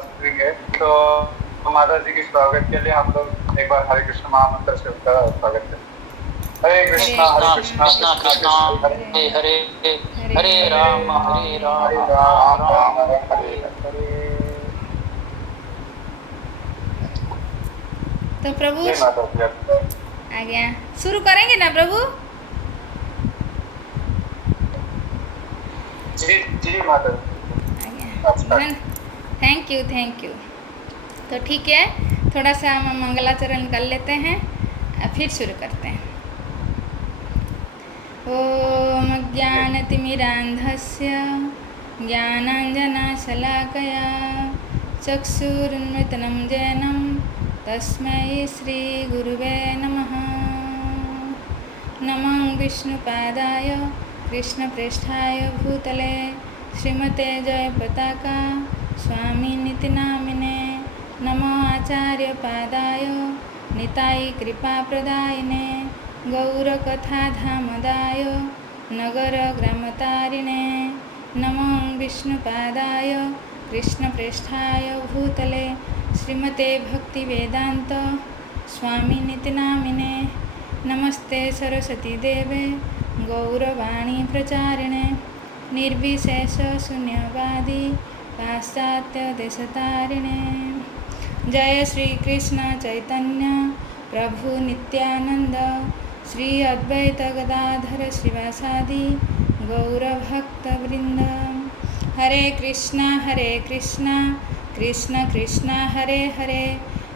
सुनेंगे। तो माता जी के स्वागत के लिए हम लोग एक बार हरे कृष्ण महामंत्र से उनका स्वागत करें। हरे कृष्णा कृष्णा कृष्णा कृष्णा हरे हरे हरे राम हरे राम राम राम राम हरे हरे हरे। तो प्रभु जय माता दी। आज्ञा शुरू करेंगे ना प्रभु? जी जी माता दी। आज्ञा। Thank you. तो ठीक है, थोड़ा सा हम मंगलाचरण कर लेते हैं, फिर शुरू करते हैं। ओम ज्ञानतिमिरान्धस्य ज्ञानाञ्जनशलाकया चक्षुरुन्मिलितं येन तस्मै श्रीगुरुवे नमः। नमः विष्णुपादाय कृष्णप्रेष्ठाय भूतले श्रीमते जयपताका स्वामिनिति नामिने। नमो आचार्यपादाय निताय कृपाप्रदायिने गौरकथाधामदाय नगरग्रामतारिणे। नमो विष्णुपादाय कृष्णप्रेष्ठाय भूतले श्रीमते भक्तिवेदान्त स्वामिनिति नामिने। नमस्ते सरस्वती देवे गौरवाणी प्रचारिणे निर्विशेषशून्यवादी पाश्चात्यदेशतारिणे। जय श्री कृष्ण चैतन्य प्रभु नित्यानंद श्री अद्वैत गदाधर श्रीवासादि गौरभक्तवृंद। हरे कृष्णा कृष्ण कृष्ण हरे हरे,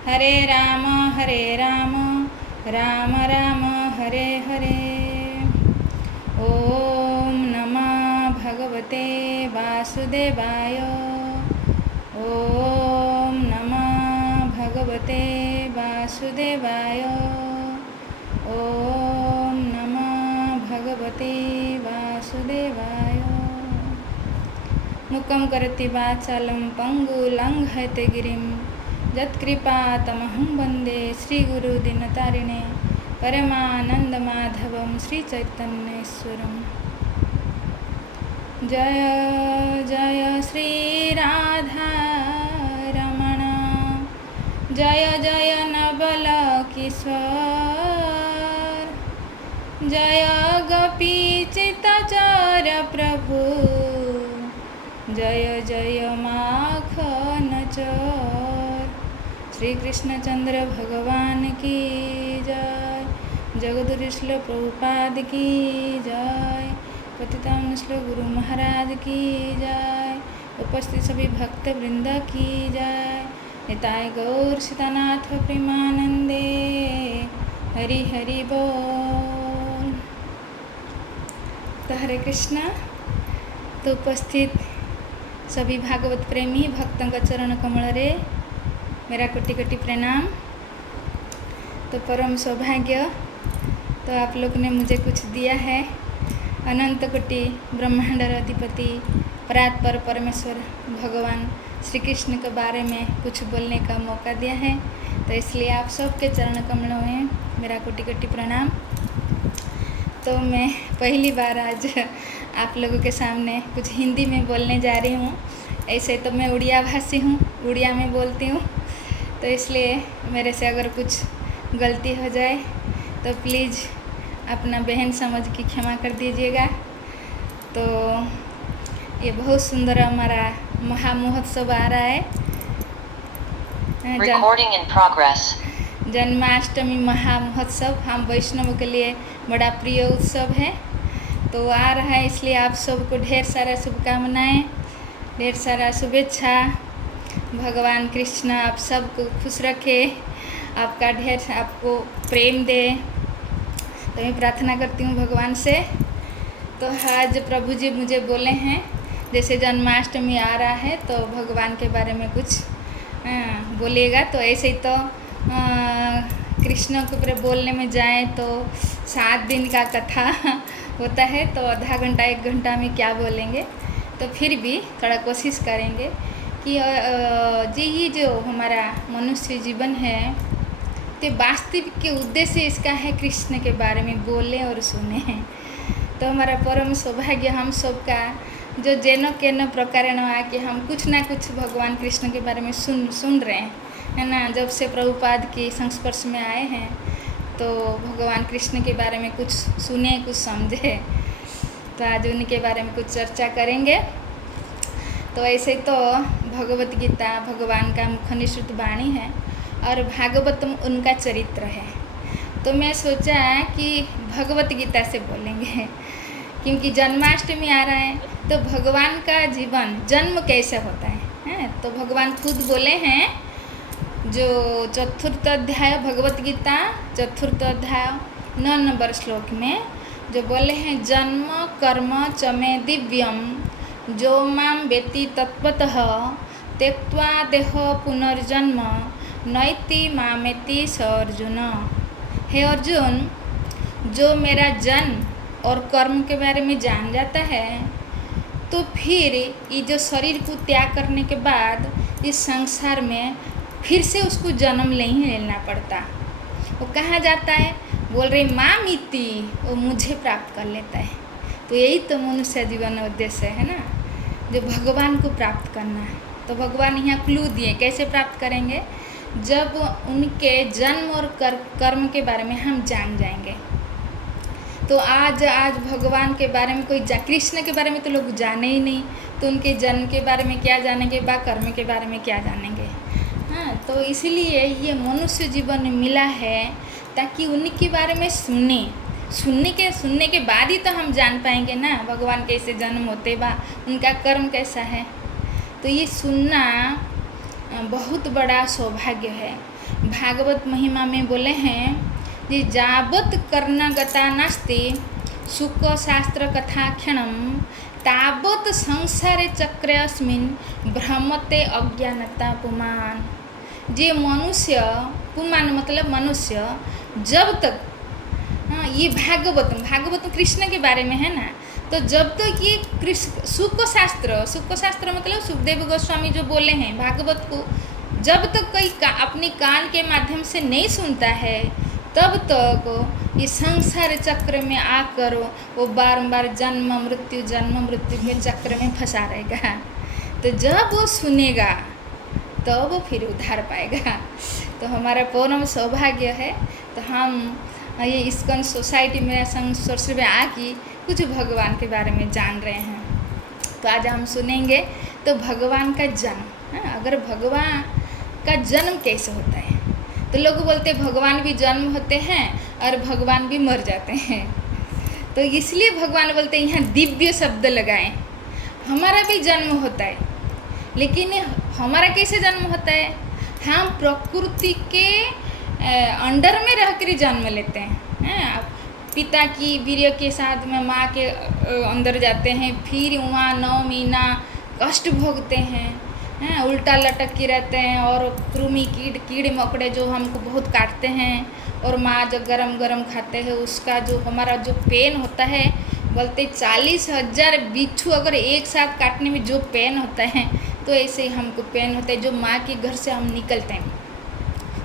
हरे राम राम राम हरे हरे। ओम नमः भगवते वासुदेवाय। ओम नमः भगवते वासुदेवाय। ओम नमः भगवते वासुदेवाय। मुकं करोति वाचालं पंगुलंघयते गिरिं यत्कृपातमहं वन्दे श्रीगुरुदीनतारिणे परमानन्दमाधवं श्रीचैतन्येश्वरम्। जय जय श्री राधा रमण, जय जय नवल किशोर, जय गोपीचितचर प्रभु, जय जय माखन चोर। श्री कृष्णचंद्र भगवान की जय, जगद्गुरु श्रील प्रभुपाद की जय, पतितान श्री गुरु महाराज की जय, उपस्थित सभी भक्त वृंद की जय। निताय गौर सीतानाथ प्रेमानंदे हरि हरि बोल। तो हरे कृष्णा। तो उपस्थित सभी भागवत प्रेमी भक्तों का चरण कमल रे मेरा कोटि कोटि प्रणाम। तो परम सौभाग्य, तो आप लोग ने मुझे कुछ दिया है। अनंत कोटि ब्रह्मांडर अधिपति परात्पर परमेश्वर भगवान श्री कृष्ण के बारे में कुछ बोलने का मौका दिया है। तो इसलिए आप सबके चरण कमलों में मेरा कोटि कोटि प्रणाम। तो मैं पहली बार आज आप लोगों के सामने कुछ हिंदी में बोलने जा रही हूँ। ऐसे तो मैं उड़िया भाषी हूँ, उड़िया में बोलती हूँ। तो इसलिए मेरे से अगर कुछ गलती हो जाए तो प्लीज़ अपना बहन समझ के क्षमा कर दीजिएगा। तो ये बहुत सुंदर हमारा महामहोत्सव आ रहा है। Recording in progress. जन्माष्टमी महामहोत्सव हम वैष्णवों के लिए बड़ा प्रिय उत्सव है। तो आ रहा है, इसलिए आप सबको ढेर सारा शुभकामनाएं, ढेर सारा शुभेच्छा। भगवान कृष्ण आप सबको खुश रखे, आपका ढेर आपको प्रेम दे। तो मैं प्रार्थना करती हूँ भगवान से। तो आज प्रभु जी मुझे बोले हैं जैसे जन्माष्टमी आ रहा है तो भगवान के बारे में कुछ बोलिएगा। तो ऐसे ही तो कृष्ण के ऊपर बोलने में जाएं तो 7 दिन का कथा होता है, तो आधा घंटा 1 घंटा में क्या बोलेंगे। तो फिर भी थोड़ा कोशिश करेंगे कि जी ये जो हमारा मनुष्य जीवन है तो वास्तविक के उद्देश्य इसका है कृष्ण के बारे में बोले और सुने। तो हमारा परम सौभाग्य हम सबका जो जेनो केनो प्रकारेण आके हम कुछ ना कुछ भगवान कृष्ण के बारे में सुन रहे हैं, है ना। जब से प्रभुपाद के संस्पर्श में आए हैं तो भगवान कृष्ण के बारे में कुछ सुने, कुछ समझे। तो आज उनके बारे में कुछ चर्चा करेंगे। तो ऐसे तो भगवत गीता भगवान का मुखनिसृत वाणी है और भागवतम उनका चरित्र है। तो मैं सोचा कि भगवत गीता से बोलेंगे, क्योंकि जन्माष्टमी आ रहा है तो भगवान का जीवन जन्म कैसे होता है। तो भगवान खुद बोले हैं, जो चतुर्थ अध्याय भगवत गीता चतुर्थ अध्याय 9 नंबर श्लोक में जो बोले हैं, जन्म कर्म च मे दिव्यम जो मां वेत्ति तत्त्वतः त्यक्त्वा देह पुनर्जन्म नैति मामेति स अर्जुन। हे अर्जुन, जो मेरा जन्म और कर्म के बारे में जान जाता है तो फिर ये जो शरीर को त्याग करने के बाद इस संसार में फिर से उसको जन्म नहीं लेना पड़ता। वो कहाँ जाता है, बोल रही माम इति, वो मुझे प्राप्त कर लेता है। तो यही तो मनुष्य जीवन उद्देश्य है ना, जो भगवान को प्राप्त करना है। तो भगवान यहाँ क्लू दिए कैसे प्राप्त करेंगे, जब उनके जन्म और कर्म के बारे में हम जान जाएंगे। तो आज भगवान के बारे में कोई कृष्ण के बारे में तो लोग जाने ही नहीं, तो उनके जन्म के बारे में क्या जानेंगे, बा कर्म के बारे में क्या जानेंगे। हाँ, तो इसलिए ये मनुष्य जीवन मिला है ताकि उनके बारे में सुनने के बाद ही तो हम जान पाएंगे ना भगवान कैसे जन्म होते बा, उनका कर्म कैसा है। तो ये सुनना बहुत बड़ा सौभाग्य है। भागवत महिमा में बोले हैं कि जावत कर्णगता नास्ति सुख शास्त्र कथाक्षणम तावत संसारे चक्रे अस्मिन् भ्रमते अज्ञानता पुमान। जे मनुष्य, पुमान मतलब मनुष्य, जब तक ये भागवत कृष्ण के बारे में है ना, तो जब तक ये सुख शास्त्र मतलब सुखदेव गोस्वामी जो बोले हैं भागवत को, जब तक कोई अपने कान के माध्यम से नहीं सुनता है तब तक ये संसार चक्र में आकर वो बारंबार जन्म मृत्यु के चक्र में फंसा रहेगा। तो जब वो सुनेगा तो वो फिर उद्धार पाएगा। तो हमारा पूर्ण सौभाग्य है। तो हम ये इस्कॉन सोसाइटी में संस्पर्श में आके कुछ भगवान के बारे में जान रहे हैं। तो आज हम सुनेंगे तो भगवान का जन्म, अगर भगवान का जन्म कैसे होता है। तो लोग बोलते भगवान भी जन्म होते हैं और भगवान भी मर जाते हैं। तो इसलिए भगवान बोलते हैं यहाँ दिव्य शब्द लगाएं। हमारा भी जन्म होता है, लेकिन हमारा कैसे जन्म होता है, हम प्रकृति के अंडर में रहकर जन्म लेते हैं। पिता की वीर्य के साथ में माँ के अंदर जाते हैं, फिर वहाँ 9 महीना कष्ट भोगते हैं, उल्टा लटक के रहते हैं, और कृमि कीड़े मकोड़े जो हमको बहुत काटते हैं, और माँ जो गरम खाते हैं उसका जो हमारा जो पेन होता है, बोलते 40,000 बिच्छू अगर एक साथ काटने में जो पेन होता है, तो ऐसे ही हमको पेन होता है। जो माँ के घर से हम निकलते हैं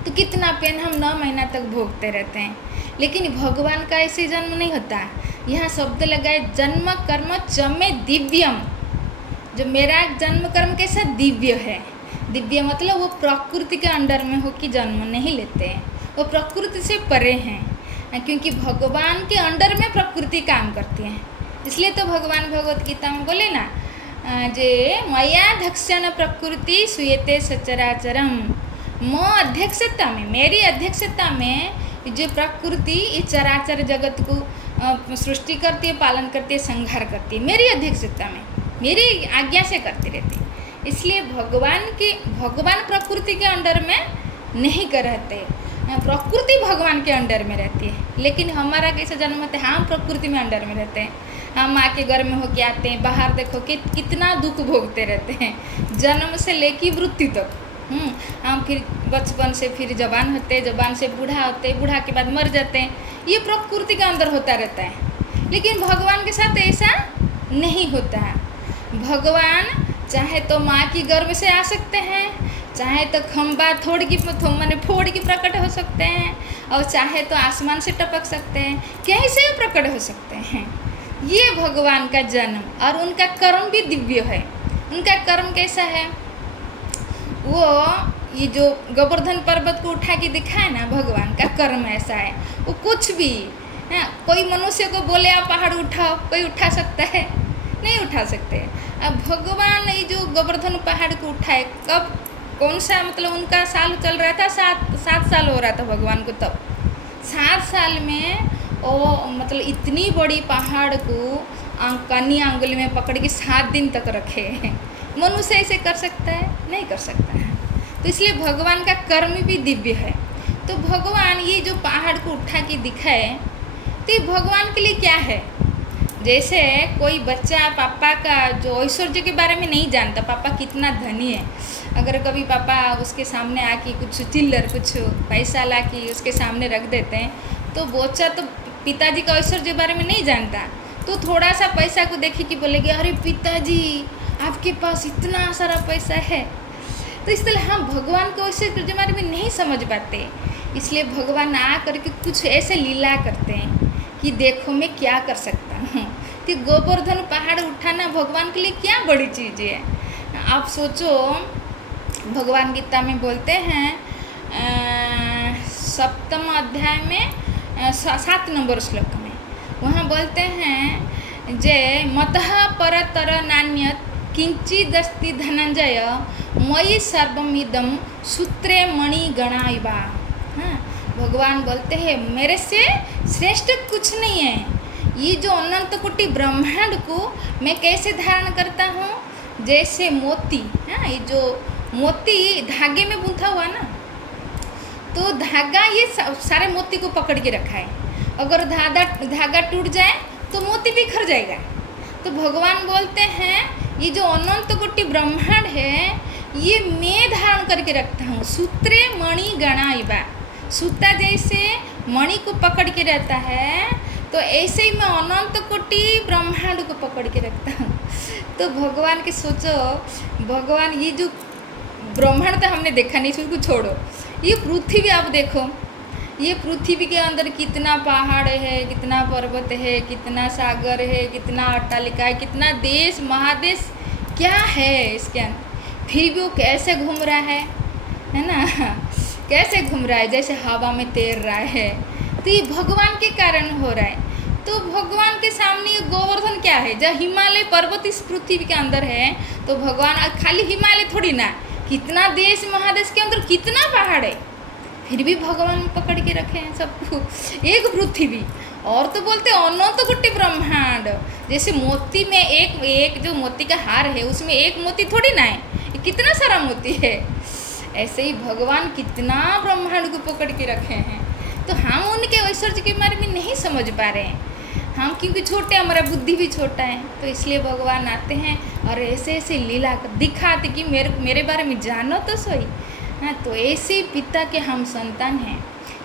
तो कितना पेन हम 9 महीना तक भोगते रहते हैं। लेकिन भगवान का ऐसे जन्म नहीं होता। यहाँ शब्द लगाए जन्म कर्म चमे दिव्यम, जो मेरा जन्म कर्म कैसा दिव्य है। दिव्य मतलब वो प्रकृति के अंडर में हो कि जन्म नहीं लेते हैं, वो प्रकृति से परे हैं, क्योंकि भगवान के अंडर में प्रकृति काम करती है। इसलिए तो भगवान भगवत गीता में बोले ना, जे मया धक्षण प्रकृति सुयते सचराचरम, अध्यक्षता में, मेरी अध्यक्षता में जो प्रकृति ये चराचर जगत को सृष्टि करती है, पालन करती है, संहार करती है, मेरी अध्यक्षता में, मेरी आज्ञा से करती रहती है। इसलिए भगवान प्रकृति के अंडर में नहीं कर रहते, प्रकृति भगवान के अंडर में रहती है। लेकिन हमारा कैसे जन्म होता है, हम प्रकृति में अंडर में रहते हैं। हम माँ के घर में होके आते हैं, बाहर देखो कि कितना दुख भोगते रहते हैं, जन्म से लेकर मृत्यु तक। हम फिर बचपन से फिर जवान होते हैं, जवान से बूढ़ा होते हैं, बूढ़ा के बाद मर जाते हैं। ये प्रकृति के अंदर होता रहता है। लेकिन भगवान के साथ ऐसा नहीं होता है। भगवान चाहे तो माँ की गर्भ से आ सकते हैं, चाहे तो खम्बा फोड़ की प्रकट हो सकते हैं, और चाहे तो आसमान से टपक सकते हैं, कैसे प्रकट हो सकते हैं। ये भगवान का जन्म, और उनका कर्म भी दिव्य है। उनका कर्म कैसा है? वो ये जो गोवर्धन पर्वत को उठा के दिखाए ना, भगवान का कर्म ऐसा है। वो कुछ भी कोई मनुष्य को बोले आप पहाड़ उठाओ, कोई उठा सकता है? नहीं उठा सकते। अब भगवान ये जो गोवर्धन पहाड़ को उठाए, कब, कौन सा मतलब उनका साल चल रहा था, 7 साल हो रहा था भगवान को तब। 7 साल में वो मतलब इतनी बड़ी पहाड़ को कन्नी अंगुली में पकड़ के 7 दिन तक रखे। मनुष्य ऐसे कर सकता है? नहीं कर सकता है। तो इसलिए भगवान का कर्म भी दिव्य है। तो भगवान ये जो पहाड़ को उठा के दिखाए, तो ये भगवान के लिए क्या है? जैसे कोई बच्चा पापा का जो ऐश्वर्य के बारे में नहीं जानता, पापा कितना धनी है, अगर कभी पापा उसके सामने आके कुछ चिल्लर, कुछ पैसा ला के उसके सामने रख देते हैं, तो बच्चा तो पिताजी का ऐश्वर्य के बारे में नहीं जानता, तो थोड़ा सा पैसा को देखे कि बोलेगी अरे पिताजी आपके पास इतना सारा पैसा है। तो इसलिए हम भगवान को ऐश्वर्य के बारे में नहीं समझ पाते, इसलिए भगवान आ करके कुछ ऐसे लीला करते हैं कि देखो मैं क्या कर सकता हूँ। तो गोवर्धन पहाड़ उठाना भगवान के लिए क्या बड़ी चीज़ है। आप सोचो, भगवान गीता में बोलते हैं 7वें अध्याय में 7 नंबर श्लोक में, वहाँ बोलते हैं जे मतः परतर नान्यत किंचिदस्ति धनंजय मयि सर्वमिदं सूत्रे मणिगणा इवा। हाँ, भगवान बोलते हैं मेरे से श्रेष्ठ कुछ नहीं है। ये जो अनंत कोटि ब्रह्मांड को मैं कैसे धारण करता हूँ, जैसे मोती। हाँ, ये जो मोती धागे में गूंथा हुआ ना, तो धागा ये सारे मोती को पकड़ के रखा है। अगर धागा टूट जाए तो मोती बिखर जाएगा। तो भगवान बोलते हैं ये जो अनंत कोटि ब्रह्मांड है, ये मैं धारण करके रखता हूँ। सूत्रे मणि गणा इवा, सूता जैसे मणि को पकड़ के रहता है, तो ऐसे ही मैं अनंत कोटि ब्रह्मांड को पकड़ के रखता हूँ। तो भगवान के सोचो, भगवान ये जो ब्रह्मांड तो हमने देखा नहीं, इसको छोड़ो, ये पृथ्वी आप देखो, ये पृथ्वी के अंदर कितना पहाड़ है, कितना पर्वत है, कितना सागर है, कितना अट्टालिका है, कितना देश महादेश क्या है इसके अंदर, फिर भी वो कैसे घूम रहा है ना, कैसे घूम रहा है, जैसे हवा में तैर रहा है। तो ये भगवान के कारण हो रहा है। तो भगवान के सामने ये गोवर्धन क्या है? जब हिमालय पर्वत इस पृथ्वी के अंदर है, तो भगवान खाली हिमालय थोड़ी ना, कितना देश महादेश के अंदर कितना पहाड़ है, फिर भी भगवान पकड़ के रखे हैं सबको, एक पृथ्वी। और तो बोलते अनंत कोटि ब्रह्मांड, जैसे मोती में एक जो मोती का हार है, उसमें एक मोती थोड़ी ना है, कितना सारा मोती है। ऐसे ही भगवान कितना ब्रह्मांड को पकड़ के रखे हैं। तो हम उनके ऐश्वर्य के बारे में नहीं समझ पा रहे हैं, हम क्योंकि छोटे, हमारा बुद्धि भी छोटा है, तो इसलिए भगवान आते हैं और ऐसे ऐसे लीला दिखाते कि मेरे बारे में जानो तो सही। हाँ, तो ऐसे पिता के हम संतान हैं,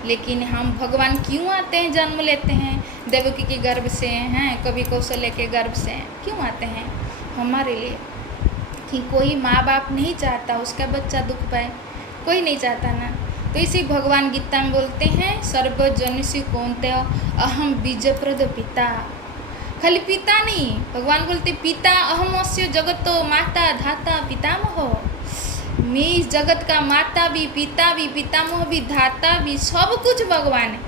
लेकिन हम भगवान क्यों आते हैं, जन्म लेते हैं देवकी के गर्भ से, हैं कभी कौशल्य के गर्भ से, क्यों आते हैं? हमारे लिए, कि कोई माँ बाप नहीं चाहता उसका बच्चा दुख पाए, कोई नहीं चाहता ना। तो इसी भगवान गीता में बोलते हैं सर्वजनसु कौन्तेय अहम बीजप्रद पिता। खाली पिता नहीं, भगवान बोलते पिता अहमस्य जगतो माता धाता पितामह। मैं इस जगत का माता भी, पिता भी, पितामह भी, धाता भी, सब कुछ भगवान है।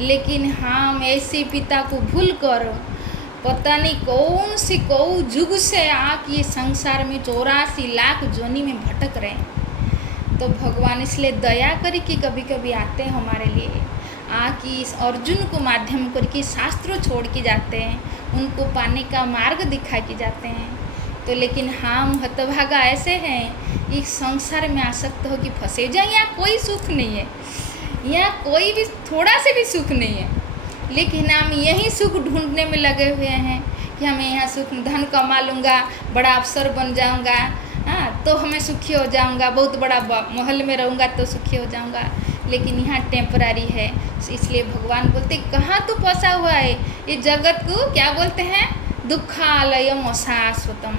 लेकिन हम ऐसे पिता को भूल कर पता नहीं कौन सी युग से आके ये संसार में 84 लाख जोनी में भटक रहे हैं। तो भगवान इसलिए दया करके कभी कभी आते हैं हमारे लिए, आके इस अर्जुन को माध्यम करके शास्त्रों छोड़ के जाते हैं, उनको पाने का मार्ग दिखा के जाते हैं। तो लेकिन हम हतभागा ऐसे हैं, इस संसार में आसक्त हो कि फंसे जाए। यहाँ कोई सुख नहीं है, यहाँ कोई भी थोड़ा से भी सुख नहीं है, लेकिन हम यही सुख ढूंढने में लगे हुए हैं कि हमें यहाँ सुख, धन कमा लूँगा, बड़ा अफसर बन जाऊँगा, हाँ तो हमें सुखी हो जाऊँगा, बहुत बड़ा महल में रहूँगा तो सुखी हो जाऊँगा। लेकिन यहाँ टेम्परारी है, इसलिए भगवान बोलते कहाँ तू फंसा हुआ है, ये जगत को क्या बोलते हैं, दुखालयम अशाश्वतम।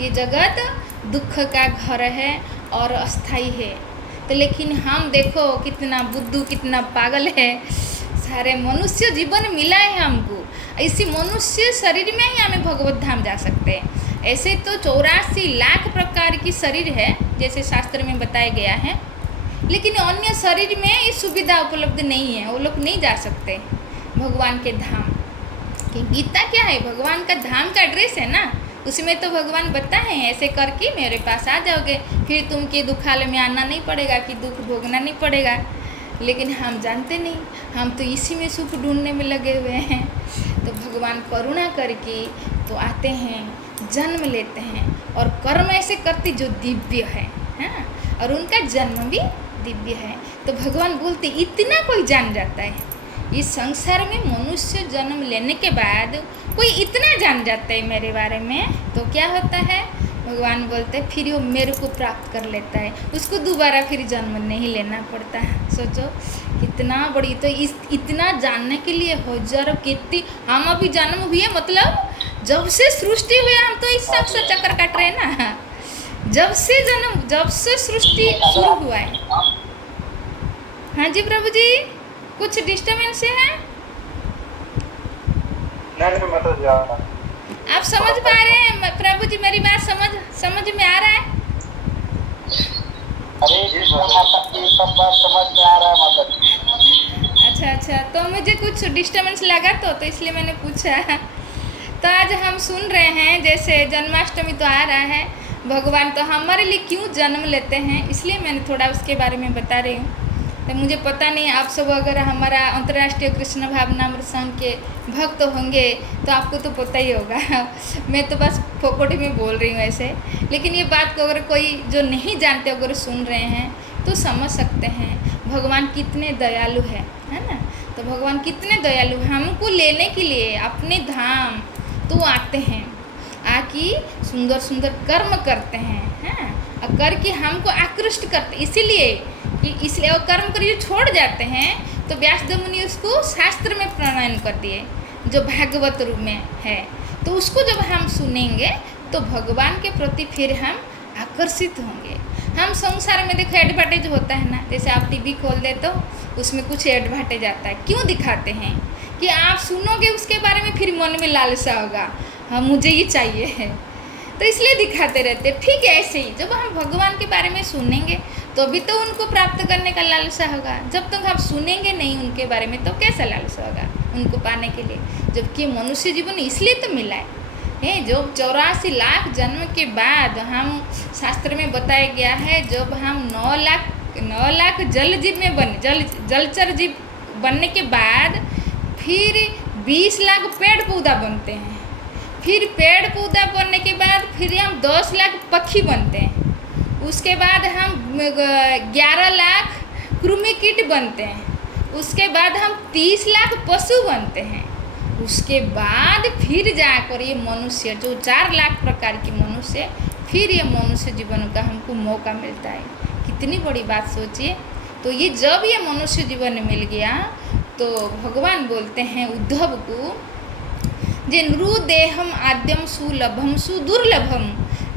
ये जगत दुख का घर है और अस्थाई है। तो लेकिन हम देखो कितना बुद्धू, कितना पागल है, सारे मनुष्य जीवन मिला है हमको, इसी मनुष्य शरीर में ही हमें भगवत धाम जा सकते हैं। ऐसे तो 84 लाख प्रकार की शरीर है जैसे शास्त्र में बताया गया है, लेकिन अन्य शरीर में ये सुविधा उपलब्ध नहीं है, वो लोग नहीं जा सकते भगवान के धाम। कि गीता क्या है? भगवान का धाम का एड्रेस है ना, उसमें तो भगवान बताए हैं ऐसे करके मेरे पास आ जाओगे, फिर तुमके दुखालय में आना नहीं पड़ेगा, कि दुख भोगना नहीं पड़ेगा। लेकिन हम जानते नहीं, हम तो इसी में सुख ढूंढने में लगे हुए हैं। तो भगवान करुणा करके तो आते हैं, जन्म लेते हैं और कर्म ऐसे करते जो दिव्य है, हाँ, और उनका जन्म भी दिव्य है। तो भगवान बोलते इतना कोई जान जाता है इस संसार में, मनुष्य जन्म लेने के बाद कोई इतना जान जाता है मेरे बारे में, तो क्या होता है? भगवान बोलते फिर वो मेरे को प्राप्त कर लेता है, उसको दोबारा फिर जन्म नहीं लेना पड़ता। सोचो कितना बड़ी, तो इस इतना जानने के लिए हजारों कितनी हम अभी जन्म हुए, मतलब जब से सृष्टि हुई हम तो इस सब से चक्कर काट रहे हैं ना, जब से सृष्टि शुरू हुआ है। हाँ जी प्रभु जी, कुछ डिस्टर्बेंस है? नहीं मैं तो जा रहा। आप समझ पा रहे हैं प्रभु जी? मेरी बात समझ में आ रहा है? अरे सब बात समझ में आ रहा है माता जी। अच्छा, तो मुझे कुछ डिस्टर्बेंस लगा तो इसलिए मैंने पूछा। तो आज हम सुन रहे हैं जैसे जन्माष्टमी तो आ रहा है, भगवान तो हमारे लिए क्यों जन्म लेते हैं, इसलिए मैंने थोड़ा उसके बारे में बता रही हूँ। तो मुझे पता नहीं आप सब अगर हमारा अंतर्राष्ट्रीय कृष्ण भावनामृत संघ के भक्त होंगे तो आपको तो पता ही होगा। मैं तो बस फोकट में बोल रही हूँ ऐसे, लेकिन ये बात को अगर कोई जो नहीं जानते अगर सुन रहे हैं तो समझ सकते हैं भगवान कितने दयालु है ना। तो भगवान कितने दयालु, हमको लेने के लिए अपने धाम तो आते हैं, आके सुंदर सुंदर कर्म करते हैं, हाँ, और करके हमको आकृष्ट करते, इसलिए वो कर्म करके छोड़ जाते हैं। तो व्यासदेव मुनि उसको शास्त्र में प्रणायन कर दिए जो भागवत रूप में है। तो उसको जब हम सुनेंगे तो भगवान के प्रति फिर हम आकर्षित होंगे। हम संसार में देखो एडवर्टाइज होता है ना, जैसे आप टीवी खोल दे तो उसमें कुछ एडवर्टाइज आता है, क्यों दिखाते हैं? कि आप सुनोगे उसके बारे में फिर मन में लालसा होगा, हाँ मुझे ये चाहिए है, तो इसलिए दिखाते रहते। ठीक है, ऐसे ही जब हम भगवान के बारे में सुनेंगे तो भी तो उनको प्राप्त करने का लालसा होगा। जब तक हम सुनेंगे नहीं उनके बारे में तो कैसा लालसा होगा उनको पाने के लिए? जबकि मनुष्य जीवन इसलिए तो मिला है जो 84 लाख जन्म के बाद हम शास्त्र में बताया गया है, जब हम 9 लाख जल जीव में बने, जलचर जीव बनने के बाद फिर 20 लाख पेड़ पौधा बनते हैं, फिर पेड़ पौधा बनने के बाद फिर हम 10 लाख पक्षी बनते हैं, उसके बाद हम 11 लाख कृमि कीट बनते हैं, उसके बाद हम 30 लाख पशु बनते हैं, उसके बाद फिर जाकर ये मनुष्य जो 4 लाख प्रकार के मनुष्य, फिर ये मनुष्य जीवन का हमको मौका मिलता है। कितनी बड़ी बात सोचिए। तो ये जब ये मनुष्य जीवन मिल गया तो भगवान बोलते हैं उद्धव को, जे नृदेहम आद्यम सुलभम सुदुर्लभम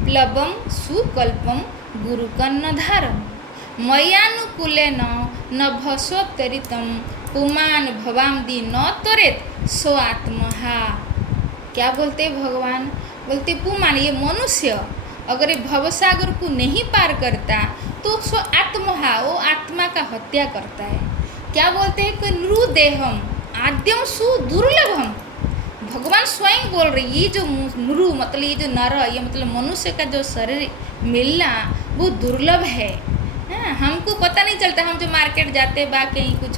प्लवम सुकल्पम गुरुकन्नधारम मयानुकूलेन नभस्वत्तरितम पुमान भवाम दी न तरेत सो आत्महा। क्या बोलते भगवान? बोलते पुमान, ये मनुष्य अगर ये भवसागर को नहीं पार करता तो सो आत्महा, वो आत्मा का हत्या करता है। क्या बोलते हैं कि नृदेहम आद्यम सुदुर्लभम, भगवान स्वयं बोल रही, ये जो नृ मतलब ये जो नर, ये मतलब मनुष्य का जो शरीर मिलना वो दुर्लभ है। हाँ, हमको पता नहीं चलता, हम जो मार्केट जाते बा कहीं कुछ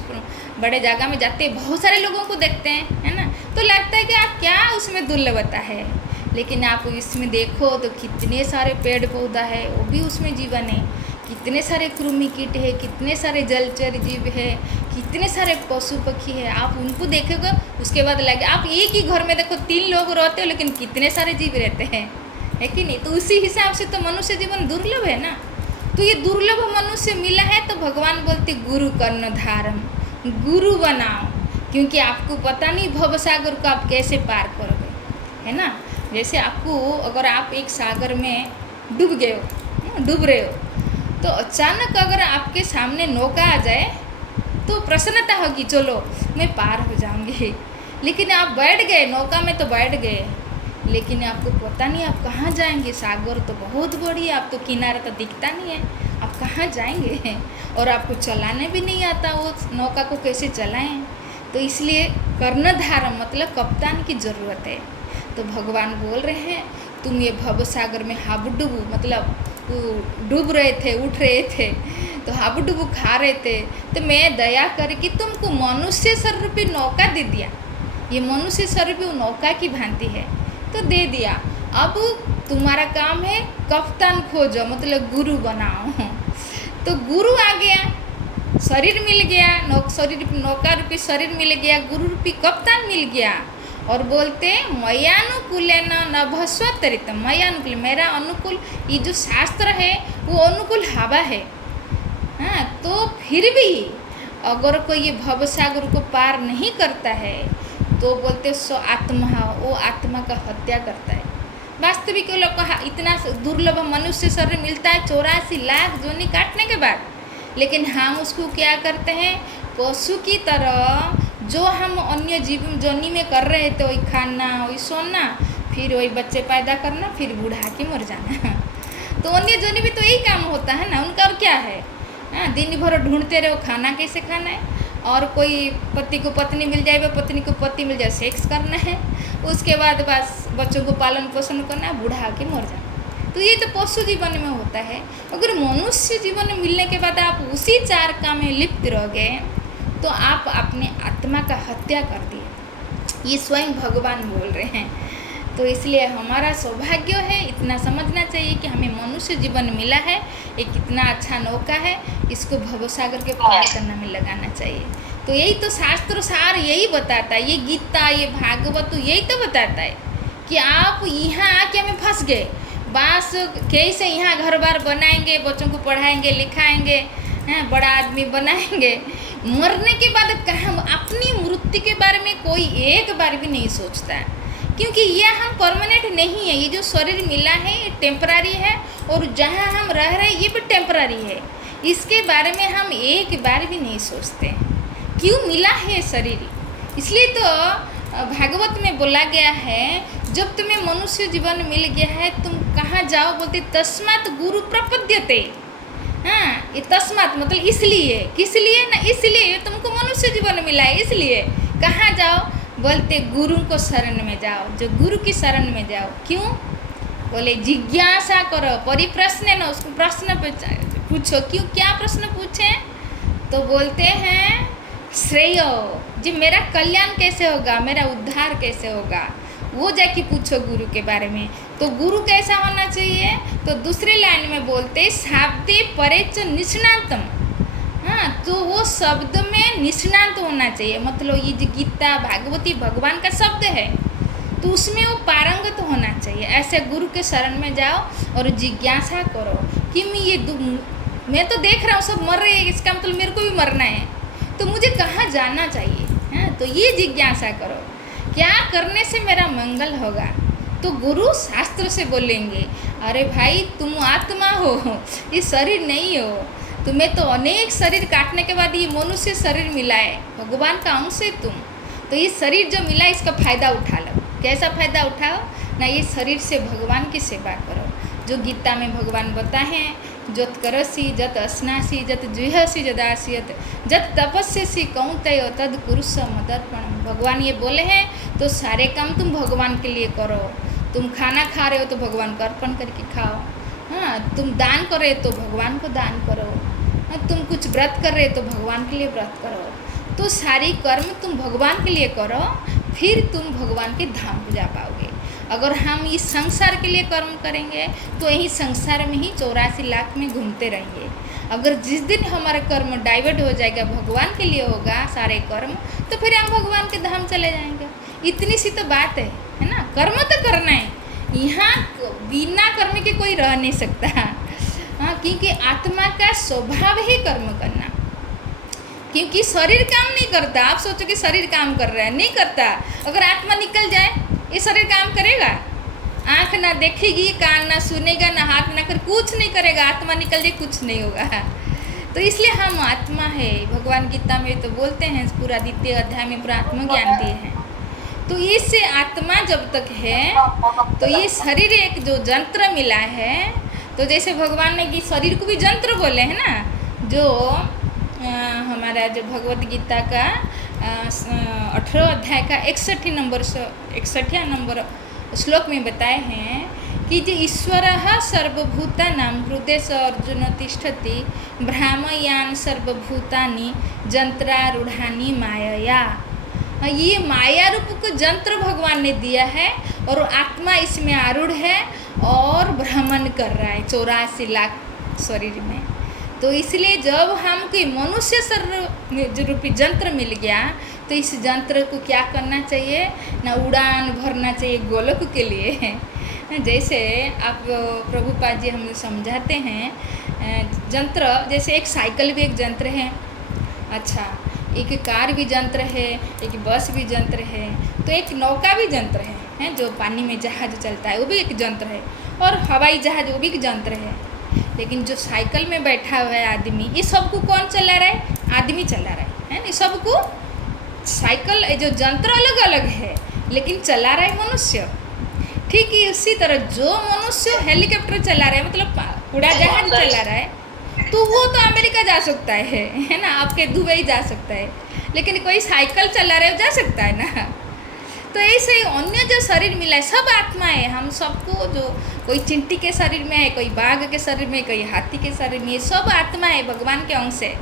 बड़े जगह में जाते बहुत सारे लोगों को देखते हैं, है ना, तो लगता है कि आप क्या उसमें दुर्लभता है, लेकिन आप इसमें देखो तो कितने सारे पेड़ पौधा है, वो भी उसमें जीवन है, कितने सारे कृमि कीट है, कितने सारे जलचर जीव है, कितने सारे पशु पक्षी है। आप उनको देखेगा उसके बाद लगे आप एक ही घर में देखो 3 लोग रहते हो लेकिन कितने सारे जीव रहते हैं, है कि नहीं? तो उसी हिसाब से तो मनुष्य जीवन दुर्लभ है ना। तो ये दुर्लभ मनुष्य मिला है तो भगवान बोलते गुरु कर्ण धारम, गुरु बनाओ, क्योंकि आपको पता नहीं भवसागर को आप कैसे पार करोगे, है ना। जैसे आपको अगर आप एक सागर में डूब गए हो, डूब रहे हो, तो अचानक अगर आपके सामने नौका आ जाए तो प्रसन्नता होगी, चलो मैं पार हो जाऊंगी, लेकिन आप बैठ गए नौका में, तो बैठ गए, लेकिन आपको पता नहीं आप कहाँ जाएंगे। सागर तो बहुत बड़ी है, आप तो किनारा तो दिखता नहीं है, आप कहाँ जाएंगे। और आपको चलाने भी नहीं आता, वो नौका को कैसे चलाएं। तो इसलिए कर्णधार मतलब कप्तान की ज़रूरत है। तो भगवान बोल रहे हैं तुम ये भव सागर में हाबुडुबु मतलब डूब रहे थे, उठ रहे थे, तो हाबुडुबु खा रहे थे, तो मैं दया करके तुमको मनुष्य स्वरूपी नौका दे दिया। ये मनुष्य स्वरूपी नौका की भांति है, तो दे दिया। अब तुम्हारा काम है कप्तान खोजो, मतलब गुरु बनाओ। तो गुरु आ गया, शरीर मिल गया, नौका रूपी शरीर मिल गया, गुरु रूपी कप्तान मिल गया। और बोलते मयानुकूल नभस्वतरित, मयानुकूल मेरा अनुकूल, ये जो शास्त्र है वो अनुकूल हवा है। हाँ, तो फिर भी अगर कोई ये भवसागर को पार नहीं करता है तो बोलते सो आत्मा, वो आत्मा का हत्या करता है। वास्तविक लोग को इतना दुर्लभ मनुष्य शरीर मिलता है 84 लाख जोनी काटने के बाद, लेकिन हम उसको क्या करते हैं, पशु की तरह जो हम अन्य जीव जोनी में कर रहे थे, वही खाना, वही सोना, फिर वही बच्चे पैदा करना, फिर बूढ़ा के मर जाना। तो अन्य जोनी में तो यही काम होता है ना उनका। और क्या है, हाँ, दिन भर ढूंढते रहो खाना कैसे खाना है, और कोई पति को पत्नी मिल जाए, पत्नी को पति मिल जाए, सेक्स करना है, उसके बाद बस बच्चों को पालन पोषण करना है, बूढ़ा के मर जाना। तो ये तो पशु जीवन में होता है। अगर मनुष्य जीवन में मिलने के बाद आप उसी 4 काम में लिप्त रह गए तो आप अपने आत्मा का हत्या कर दिए। ये स्वयं भगवान बोल रहे हैं। तो इसलिए हमारा सौभाग्य है, इतना समझना चाहिए कि हमें मनुष्य जीवन मिला है, एक इतना अच्छा नौका है, इसको भवसागर के पार करने में लगाना चाहिए। तो यही तो शास्त्र सार यही बताता है, ये गीता, ये भागवत तो यही तो बताता है कि आप यहाँ आके हमें फंस गए, बस कैसे यहाँ घर बार बनाएंगे, बच्चों को पढ़ाएंगे लिखाएंगे, हैं, बड़ा आदमी बनाएंगे, मरने के बाद कहाँ अपनी मृत्यु के बारे में कोई एक बार भी नहीं सोचता है। क्योंकि यह हम परमानेंट नहीं है, ये जो शरीर मिला है ये टेम्परारी है, और जहाँ हम रह रहे हैं ये भी टेम्परारी है। इसके बारे में हम एक बार भी नहीं सोचते क्यों मिला है शरीर। इसलिए तो भागवत में बोला गया है जब तुम्हें मनुष्य जीवन मिल गया है तुम कहाँ जाओ, बोलते तस्मात् गुरु प्रपद्यते। हाँ, ये तस्मात् मतलब इसलिए, किस लिए ना, इसलिए तुमको मनुष्य जीवन मिला है, इसलिए कहाँ जाओ, बोलते गुरु को शरण में जाओ, जो गुरु की शरण में जाओ। क्यों, बोले जिज्ञासा करो, परिप्रश्न न, उसको प्रश्न पूछो। क्यों, क्या प्रश्न पूछे, तो बोलते हैं श्रेय, जी मेरा कल्याण कैसे होगा, मेरा उद्धार कैसे होगा, वो जाके पूछो गुरु के बारे में। तो गुरु कैसा होना चाहिए, तो दूसरे लाइन में बोलते शाब्दे परेच निष्णातम। हाँ, तो वो शब्द में निष्णात होना चाहिए, मतलब ये जो गीता भागवती भगवान का शब्द है तो उसमें वो पारंगत होना चाहिए। ऐसे गुरु के शरण में जाओ और जिज्ञासा करो कि मैं तो देख रहा हूँ सब मर रहे हैं, इसका मतलब मेरे को भी मरना है, तो मुझे कहाँ जाना चाहिए। हाँ, तो ये जिज्ञासा करो, क्या करने से मेरा मंगल होगा। तो गुरु शास्त्र से बोलेंगे अरे भाई तुम आत्मा हो, ये शरीर नहीं हो, तुम्हें तो अनेक शरीर काटने के बाद ये मनुष्य शरीर मिला है, भगवान का अंश है तुम, तो ये शरीर जो मिला है इसका फ़ायदा उठा लो। कैसा फ़ायदा उठाओ ना, ये शरीर से भगवान की सेवा करो, जो गीता में भगवान बताए हैं, जत करसी जत अस्नासी जत जुहसी जदासियत जत तपस्यसी कौंतय तद कुरुष मदर्पण। भगवान ये बोले हैं तो सारे काम तुम भगवान के लिए करो। तुम खाना खा रहे हो तो भगवान को अर्पण करके खाओ। हाँ, तुम दान कर रहे तो भगवान को दान करो। हाँ, तुम कुछ व्रत कर रहे तो भगवान के लिए व्रत करो। तो सारी कर्म तुम भगवान के लिए करो, फिर तुम भगवान के धाम को जा पाओगे। अगर हम इस संसार के लिए कर्म करेंगे तो यही संसार में ही 84 लाख में घूमते रहेंगे। अगर जिस दिन हमारा कर्म डाइवर्ट हो जाएगा, भगवान के लिए होगा सारे कर्म, तो फिर हम भगवान के धाम चले जाएंगे। इतनी सी तो बात है ना। कर्म तो करना है, यहाँ बिना कर्म के कोई रह नहीं सकता। हाँ, क्योंकि आत्मा का स्वभाव ही कर्म करना, क्योंकि शरीर काम नहीं करता। आप सोचो कि शरीर काम कर रहा है, नहीं करता। अगर आत्मा निकल जाए ये शरीर काम करेगा? आँख ना देखेगी, कान ना सुनेगा, ना हाथ ना कर, कुछ नहीं करेगा। आत्मा निकल जाए कुछ नहीं होगा। तो इसलिए हम आत्मा है। भगवान गीता में तो बोलते हैं, पूरा 2 अध्याय में पूरा आत्मज्ञान दिए हैं। तो इस आत्मा जब तक है तो ये शरीर एक जो यंत्र मिला है, तो जैसे भगवान ने कि शरीर को भी यंत्र बोले हैं ना, जो हमारा जो भगवत गीता का 18 अध्याय का 61 नंबर श्लोक में बताए हैं कि जो ईश्वरः सर्वभूतानां हृदय स अर्जुन तिष्ठति भ्रामयान सर्वभूतानि यंत्रारूढ़ानि मायया। ये माया रूप को यंत्र भगवान ने दिया है और आत्मा इसमें आरूढ़ है और भ्रमण कर रहा है 84 लाख शरीर में। तो इसलिए जब हम कोई मनुष्य शरीर रूपी यंत्र मिल गया तो इस यंत्र को क्या करना चाहिए ना, उड़ान भरना चाहिए गोलोक के लिए। जैसे आप प्रभुपाद जी हमें समझाते हैं, यंत्र जैसे एक साइकिल भी एक यंत्र है, अच्छा एक कार भी यंत्र है, एक बस भी यंत्र है, तो एक नौका भी यंत्र है जो पानी में जहाज चलता है वो भी एक यंत्र है, और हवाई जहाज वो भी एक यंत्र है। लेकिन जो साइकिल में बैठा हुआ है आदमी, ये सबको कौन चला रहा है? आदमी चला रहा है ना। सबको साइकिल जो यंत्र अलग अलग है लेकिन चला रहा है मनुष्य। ठीक है, उसी तरह जो मनुष्य हेलीकॉप्टर चला रहा है, मतलब उड़ाजहाज चला रहा है, तो वो तो अमेरिका जा सकता है ना, आपके दुबई जा सकता है, लेकिन कोई साइकिल चला रहा है जा सकता है ना। तो ऐसे ही अन्य जो शरीर मिला है सब आत्मा है। हम सबको जो कोई चिंटी के शरीर में है, कोई बाघ के शरीर में, कोई हाथी के शरीर में, ये सब आत्मा है, भगवान के अंश है।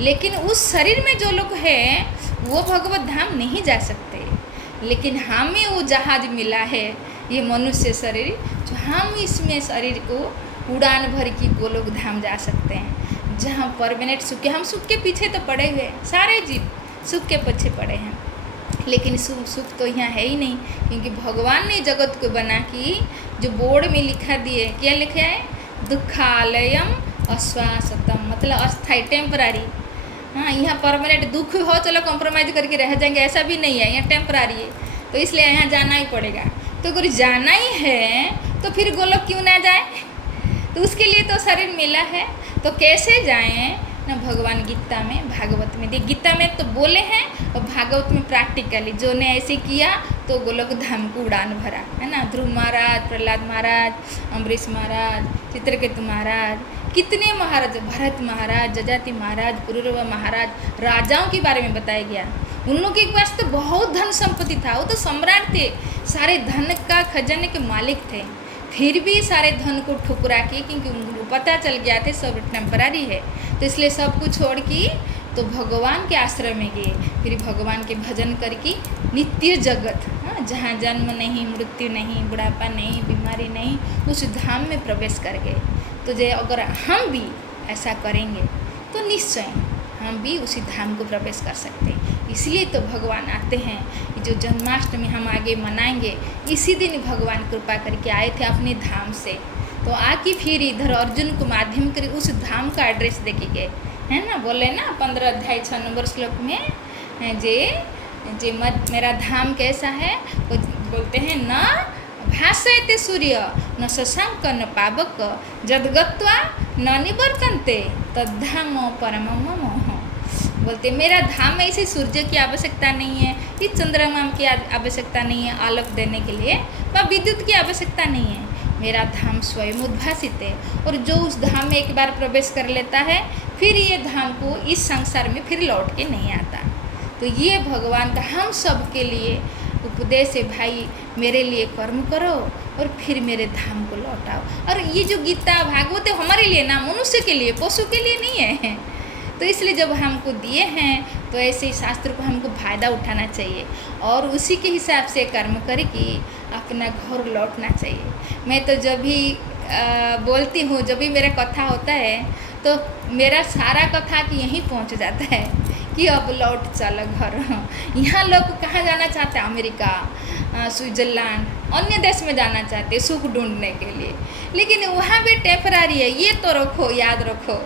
लेकिन उस शरीर में जो लोग हैं वो भगवत धाम नहीं जा सकते, लेकिन हमें वो जहाज मिला है, ये मनुष्य शरीर, जो हम इसमें शरीर को उड़ान भर की गोलोक धाम जा सकते हैं, जहाँ परमानेंट सुख के, हम सुख के पीछे तो पड़े हुए हैं, सारे जीव सुख के पीछे पड़े हैं, लेकिन सुख तो यहाँ है ही नहीं, क्योंकि भगवान ने जगत को बना कि जो बोर्ड में लिखा दिए, क्या लिखा है? दुखालयम अश्वासतम, मतलब अस्थाई, टेम्परारी। हाँ, यहाँ परमानेंट दुख हो चलो कॉम्प्रोमाइज़ करके रह जाएंगे, ऐसा भी नहीं है, यहाँ टेम्परारी है, तो इसलिए यहाँ जाना ही पड़ेगा। तो अगर जाना ही है तो फिर गोलोक क्यों ना जाए? तो उसके लिए तो शरीर मिला है, तो कैसे जाएं ना, भगवान गीता में, भागवत में, देख गीता में तो बोले हैं और भागवत में प्रैक्टिकली जो ने ऐसे किया तो गोलोक धाम को उड़ान भरा है ना। ध्रुव महाराज, प्रहलाद महाराज, अम्बरीश महाराज, चित्रकेतु महाराज, कितने महाराज, भरत महाराज, जजाति महाराज, पुरुरवा महाराज, राजाओं के बारे में बताया गया। उन लोगों के पास तो बहुत धन संपत्ति था, वो तो सम्राट थे, सारे धन का खजाने के मालिक थे, फिर भी सारे धन को ठुकरा के, क्योंकि उनको पता चल गया थे सब टेम्परारी है, तो इसलिए सब कुछ छोड़ के तो भगवान के आश्रम में गए, फिर भगवान के भजन करके नित्य जगत, हाँ, जहाँ जन्म नहीं, मृत्यु नहीं, बुढ़ापा नहीं, बीमारी नहीं, उस धाम में प्रवेश कर गए। तो जो अगर हम भी ऐसा करेंगे तो निश्चय हम भी उसी धाम को प्रवेश कर सकते हैं। इसलिए तो भगवान आते हैं, जो जन्माष्टमी हम आगे मनाएंगे, इसी दिन भगवान कृपा करके आए थे अपने धाम से, तो आके फिर इधर अर्जुन को माध्यम कर उस धाम का एड्रेस देके गए, है ना। बोले ना 15 अध्याय 6 नंबर श्लोक में, जे मत मेरा धाम कैसा है, वो बोलते हैं न भासयते सूर्य न शशांक न पावक जदगत्वा न निवर्तन्ते तद्धाम परमम मम। बोलते मेरा धाम में इसे सूर्य की आवश्यकता नहीं है, इस चंद्रमा की आवश्यकता नहीं है आलोक देने के लिए, व विद्युत की आवश्यकता नहीं है, मेरा धाम स्वयं उद्भासित है। और जो उस धाम में एक बार प्रवेश कर लेता है फिर ये धाम को इस संसार में फिर लौट के नहीं आता। तो ये भगवान का हम सब के लिए उपदेश है, भाई मेरे लिए कर्म करो और फिर मेरे धाम को लौटाओ। और ये जो गीता भागवत है हमारे लिए ना, मनुष्य के लिए, पशु के लिए नहीं है। तो इसलिए जब हमको दिए हैं तो ऐसे शास्त्र को हमको फ़ायदा उठाना चाहिए और उसी के हिसाब से कर्म करके अपना घर लौटना चाहिए। मैं तो जब भी बोलती हूँ, जब भी मेरा कथा होता है तो मेरा सारा कथा कि यहीं पहुँच जाता है कि अब लौट चल घर। यहाँ लोग कहाँ जाना चाहते हैं? अमेरिका, स्विट्ज़रलैंड, अन्य देश में जाना चाहते हैं सुख ढूंढने के लिए, लेकिन वहाँ भी टेम्परारी है, ये तो रखो, याद रखो।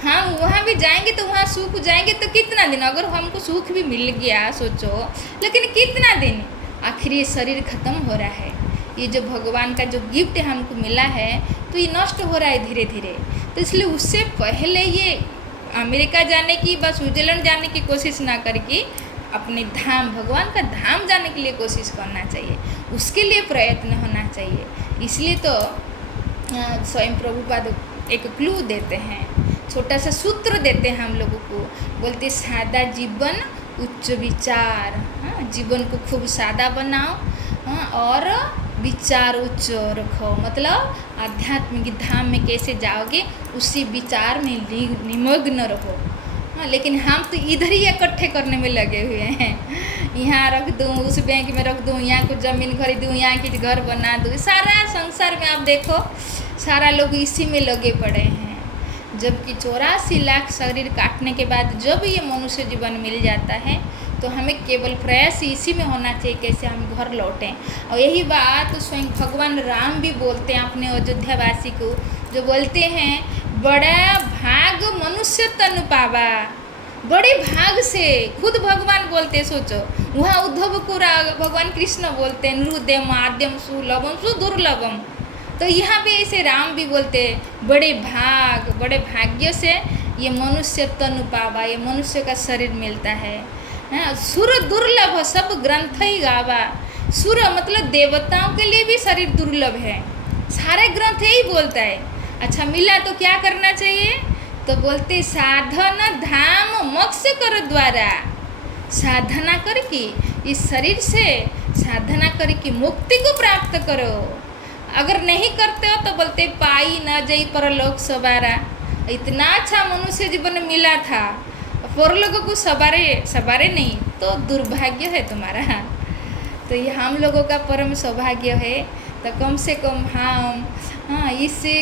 हम वहाँ भी जाएंगे तो वहाँ सुख जाएंगे तो कितना दिन, अगर हमको सुख भी मिल गया सोचो, लेकिन कितना दिन, आखिर ये शरीर ख़त्म हो रहा है। ये जो भगवान का जो गिफ्ट हमको मिला है तो ये नष्ट हो रहा है धीरे धीरे। तो इसलिए उससे पहले ये अमेरिका जाने की, बस स्विट्ज़रलैंड जाने की कोशिश ना करके अपने धाम, भगवान का धाम जाने के लिए कोशिश करना चाहिए, उसके लिए प्रयत्न होना चाहिए। इसलिए तो स्वयं प्रभुपाद एक क्लू देते हैं, छोटा सा सूत्र देते हैं हम लोगों को, बोलते सादा जीवन उच्च विचार। हाँ, जीवन को खूब सादा बनाओ, हाँ, और विचार उच्च रखो, मतलब आध्यात्मिक धाम में कैसे जाओगे उसी विचार में निमग्न रहो। हाँ, लेकिन हम तो इधर ही इकट्ठे करने में लगे हुए हैं, यहाँ रख दूँ, उस बैंक में रख दूँ, यहाँ कुछ ज़मीन खरीदूँ, यहाँ कुछ घर बना दूँ। सारा संसार में आप देखो सारा लोग इसी में लगे पड़े हैं। जबकि 84 लाख शरीर काटने के बाद जब ये मनुष्य जीवन मिल जाता है तो हमें केवल प्रयास इसी में होना चाहिए कैसे हम घर लौटें। और यही बात स्वयं भगवान राम भी बोलते हैं अपने अयोध्यावासी को, जो बोलते हैं बड़ा भाग मनुष्य तनु पावा। बड़े भाग से खुद भगवान बोलते, सोचो, वहाँ उद्धव को भगवान कृष्ण बोलते हैं नृदेम आद्यम सुलभम सुदुर्लभम, तो यहाँ पे ऐसे राम भी बोलते बड़े भाग्य से ये मनुष्य तनु पावा, ये मनुष्य का शरीर मिलता है। सुर दुर्लभ सब ग्रंथ ही गावा। सुर मतलब देवताओं के लिए भी शरीर दुर्लभ है, सारे ग्रंथ यही बोलता है। अच्छा, मिला तो क्या करना चाहिए? तो बोलते साधन धाम मोक्ष कर द्वारा, साधना करके इस शरीर से साधना करके मुक्ति को प्राप्त करो। अगर नहीं करते हो तो बोलते पाई न जई परलोक सवारा। इतना अच्छा मनुष्य जीवन मिला था, परलोक को सवारे नहीं तो दुर्भाग्य है तुम्हारा। तो ये हम लोगों का परम सौभाग्य है। तो कम से कम हाँ इससे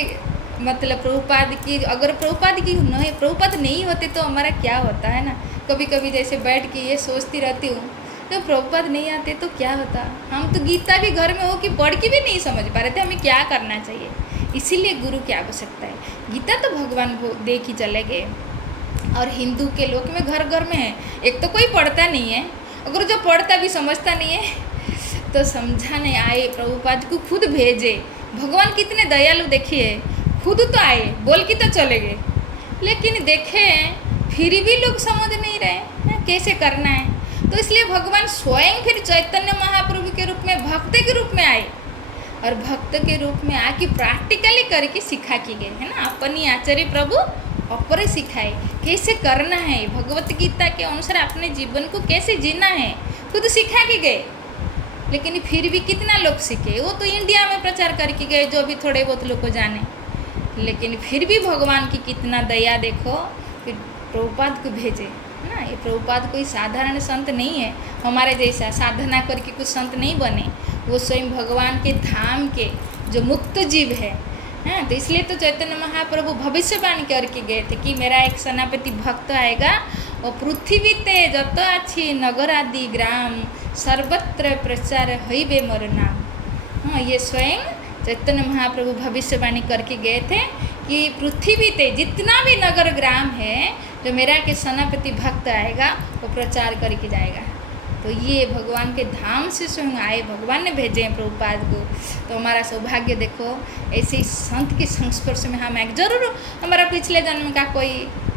मतलब प्रभुपाद की, अगर प्रभुपाद नहीं होते तो हमारा क्या होता है ना। कभी कभी जैसे बैठ के ये सोचती रहती हूँ, तो प्रभुपाद नहीं आते तो क्या होता। हम तो गीता भी घर में हो कि पढ़ के भी नहीं समझ पा रहे थे हमें क्या करना चाहिए। इसीलिए गुरु की आवश्यकता है। गीता तो भगवान दे के चले गए, और हिंदू के लोक में घर घर में है। एक तो कोई पढ़ता नहीं है, अगर जो पढ़ता भी समझता नहीं है तो समझाने आए, प्रभुपाद को खुद भेजे। भगवान कितने दयालु, देखिए, खुद तो आए, बोल के तो चले गए, लेकिन देखे फिर भी लोग समझ नहीं रहे कैसे करना है। तो इसलिए भगवान स्वयं फिर चैतन्य महाप्रभु के रूप में, भक्त के रूप में आए, और भक्त के रूप में आके प्रैक्टिकली करके सिखा के गए, है ना। अपनी आचार्य प्रभु अपने सिखाए कैसे करना है, भगवत गीता के अनुसार अपने जीवन को कैसे जीना है, खुद सिखा के गए। लेकिन फिर भी कितना लोग सीखे, वो तो इंडिया में प्रचार करके गए, जो भी थोड़े बहुत लोग को जाने। लेकिन फिर भी भगवान की कितना दया देखो, फिर प्रभुपाद को भेजे, है ना। ये प्रभुपाद कोई साधारण संत नहीं है, हमारे जैसा साधना करके कुछ संत नहीं बने। वो स्वयं भगवान के धाम के जो मुक्त जीव है। तो इसलिए तो चैतन्य महाप्रभु भविष्यवाणी करके गए थे कि मेरा एक सेनापति भक्त आएगा और पृथ्वी ते जत अच्छी नगर आदि ग्राम सर्वत्र प्रचार हईबे मोर नाम। ये स्वयं चैतन्य महाप्रभु भविष्यवाणी करके गए थे कि पृथ्वी ते जितना भी नगर ग्राम है, जो मेरा के सेनापति भक्त आएगा वो प्रचार करके जाएगा। तो ये भगवान के धाम से स्वयं आए, भगवान ने भेजे हैं प्रभुपाद को। तो हमारा सौभाग्य देखो, ऐसे ही संत के संस्पर्श में हम एक जरूर, हमारा पिछले जन्म का कोई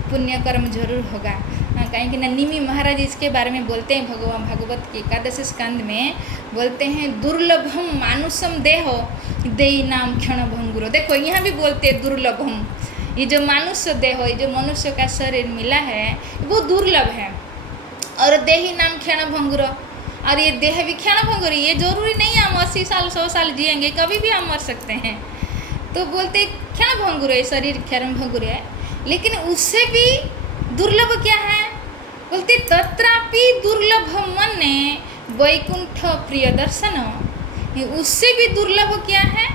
पुण्य कर्म जरूर होगा। कहीं कि निमि महाराज इसके बारे में बोलते हैं, भगवान भागवत के एकादश स्कंद में बोलते हैं दुर्लभम मानुषम देहो देई नाम क्षण भंगुरो। देखो यहाँ भी बोलते हैं दुर्लभम, ये जो मानुष्य देह, ये जो मनुष्य का शरीर मिला है वो दुर्लभ है। और देही नाम क्षण भंगुर, और ये देह भी क्षण भंगुर, ये जरूरी नहीं है हम 80 साल 100 साल जिएंगे, कभी भी हम मर सकते हैं। तो बोलते क्षण भंगुर है, शरीर क्षण भंगुर है। लेकिन उससे भी दुर्लभ क्या है, बोलते तत्रापि दुर्लभ मन्ने वैकुंठ प्रिय दर्शन। उससे भी दुर्लभ क्या है,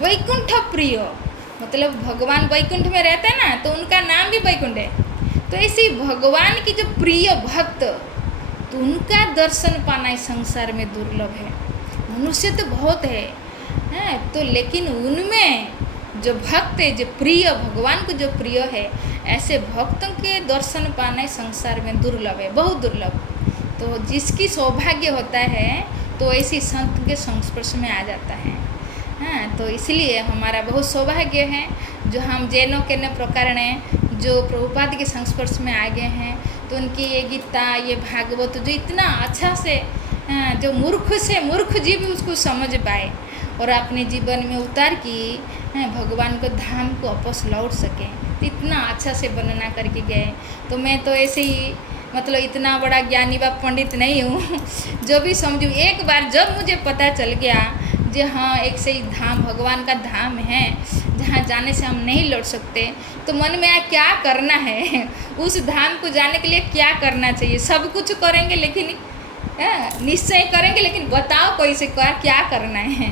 वैकुंठ प्रिय, मतलब भगवान वैकुंठ में रहते हैं ना, तो उनका नाम भी वैकुंठ है। तो ऐसे भगवान की जो प्रिय भक्त, तो उनका दर्शन पाना इस संसार में दुर्लभ है। मनुष्य तो बहुत है तो लेकिन उनमें जो भक्त है, जो प्रिय, भगवान को जो प्रिय है, ऐसे भक्तों के दर्शन पाना इस संसार में दुर्लभ है, बहुत दुर्लभ। तो जिसकी सौभाग्य होता है तो ऐसी संत के संस्पर्श में आ जाता है। तो इसलिए हमारा बहुत सौभाग्य है जो हम जैनों के न प्रकारेण जो प्रभुपाद के संस्पर्श में आ गए हैं, तो उनकी ये गीता, ये भागवत जो इतना अच्छा से जो मूर्ख जीव भी उसको समझ पाए और अपने जीवन में उतार की भगवान को धाम को वापस लौट सकें, तो इतना अच्छा से वर्णना करके गए। तो मैं तो ऐसे ही मतलब इतना बड़ा ज्ञानी व पंडित नहीं हूँ जो भी समझूँ, एक बार जब मुझे पता चल गया जी हाँ एक सही धाम भगवान का धाम है जहाँ जाने से हम नहीं लौट सकते, तो मन में क्या करना है उस धाम को जाने के लिए क्या करना चाहिए। सब कुछ करेंगे लेकिन निश्चय करेंगे, लेकिन बताओ कैसे क्या करना है।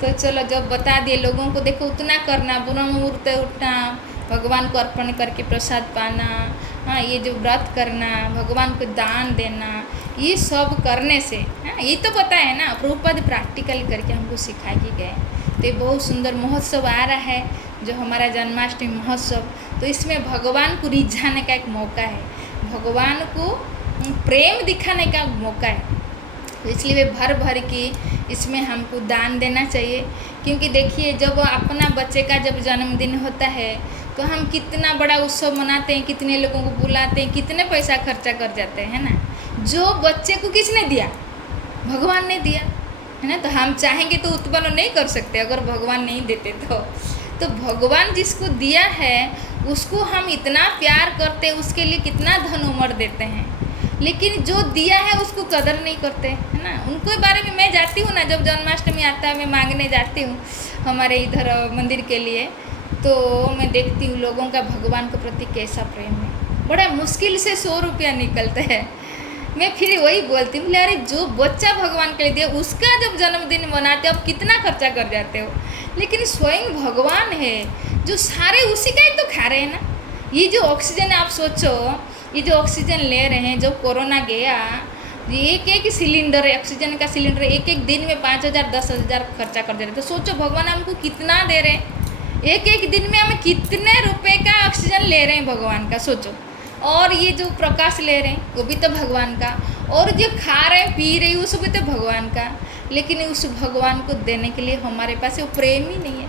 तो चलो जब बता दिए लोगों को, देखो उतना करना, ब्रह्म मुहूर्त उठना, भगवान को अर्पण करके प्रसाद पाना, हाँ ये जो व्रत करना, भगवान को दान देना, ये सब करने से ये तो पता है ना, प्रभुपाद प्रैक्टिकल करके हमको सिखा के गए। तो ये बहुत सुंदर महोत्सव आ रहा है जो हमारा जन्माष्टमी महोत्सव, तो इसमें भगवान को रिझाने का एक मौका है, भगवान को प्रेम दिखाने का मौका है। तो इसलिए वे भर भर के इसमें हमको दान देना चाहिए, क्योंकि देखिए जब अपना बच्चे का जब जन्मदिन होता है तो हम कितना बड़ा उत्सव मनाते हैं, कितने लोगों को बुलाते हैं, कितने पैसा खर्चा कर जाते हैं ना। जो बच्चे को किसने दिया? भगवान ने दिया है ना। तो हम चाहेंगे तो उत्पन्न नहीं कर सकते अगर भगवान नहीं देते तो भगवान जिसको दिया है उसको हम इतना प्यार करते, उसके लिए कितना धन उमड़ देते हैं, लेकिन जो दिया है उसको कदर नहीं करते है ना। उनको बारे में मैं जाती हूँ ना, जब जन्माष्टमी आता है मैं मांगने जाती हूँ हमारे इधर मंदिर के लिए, तो मैं देखती हूँ लोगों का भगवान के प्रति कैसा प्रेम है। बड़ा मुश्किल से 100 रुपया निकलते हैं। मैं फिर वही बोलती हूँ, अरे जो बच्चा भगवान के लिए दिया उसका जब जन्मदिन मनाते हो अब कितना खर्चा कर जाते हो, लेकिन स्वयं भगवान है जो सारे उसी का ही तो खा रहे हैं ना। ये जो ऑक्सीजन आप सोचो, ये जो ऑक्सीजन ले रहे हैं, जब कोरोना गया एक सिलेंडर ऑक्सीजन का सिलेंडर एक दिन में 5,000 10,000 खर्चा कर दे रहे, तो सोचो भगवान हमको कितना दे रहे हैं, एक दिन में हम कितने रुपए का ऑक्सीजन ले रहे हैं भगवान का, सोचो। और ये जो प्रकाश ले रहे हैं वो भी तो भगवान का, और जो खा रहे हैं पी रहे हैं वो सब भी तो भगवान का, लेकिन उस भगवान को देने के लिए हमारे पास वो प्रेम ही नहीं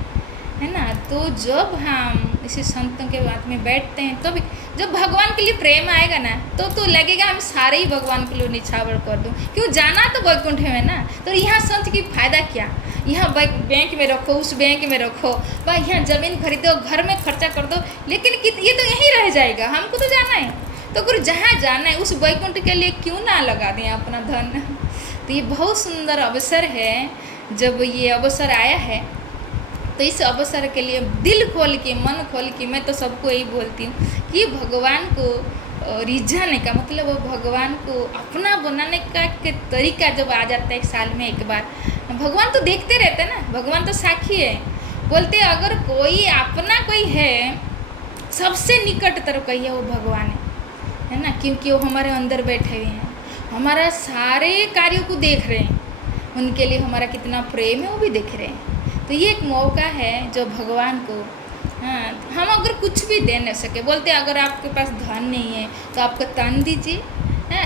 है ना। तो जब हम इसी संतों के बात में बैठते हैं तो भी जब भगवान के लिए प्रेम आएगा ना तो लगेगा हम सारे ही भगवान के लिए निछावर कर दूँ, क्यों जाना तो वैकुंठ में है ना। तो यहाँ संत की फ़ायदा क्या, यहाँ बैंक में रखो, उस बैंक में रखो, व यहाँ ज़मीन खरीदो, घर में खर्चा कर दो, लेकिन ये तो यहीं रह जाएगा, हमको तो जाना है। तो अगर जहाँ जाना है उस वैकुंठ के लिए क्यों ना लगा दें अपना धन। तो ये बहुत सुंदर अवसर है, जब ये अवसर आया है तो इस अवसर के लिए दिल खोल के मन खोल के मैं तो सबको यही बोलती हूँ कि भगवान को रिझाने का मतलब वो भगवान को अपना बनाने का तरीका जब आ जाता है एक साल में एक बार, भगवान तो देखते रहते हैं ना, भगवान तो साक्षी है। बोलते अगर कोई अपना कोई है सबसे निकटतर कोई है वो भगवान है ना, क्योंकि वो हमारे अंदर बैठे हुए हैं, हमारा सारे कार्यों को देख रहे हैं, उनके लिए हमारा कितना प्रेम है वो भी देख रहे हैं। तो ये एक मौका है जो भगवान को हम अगर कुछ भी दे न सके, बोलते अगर आपके पास धन नहीं है तो आपका तन दीजिए,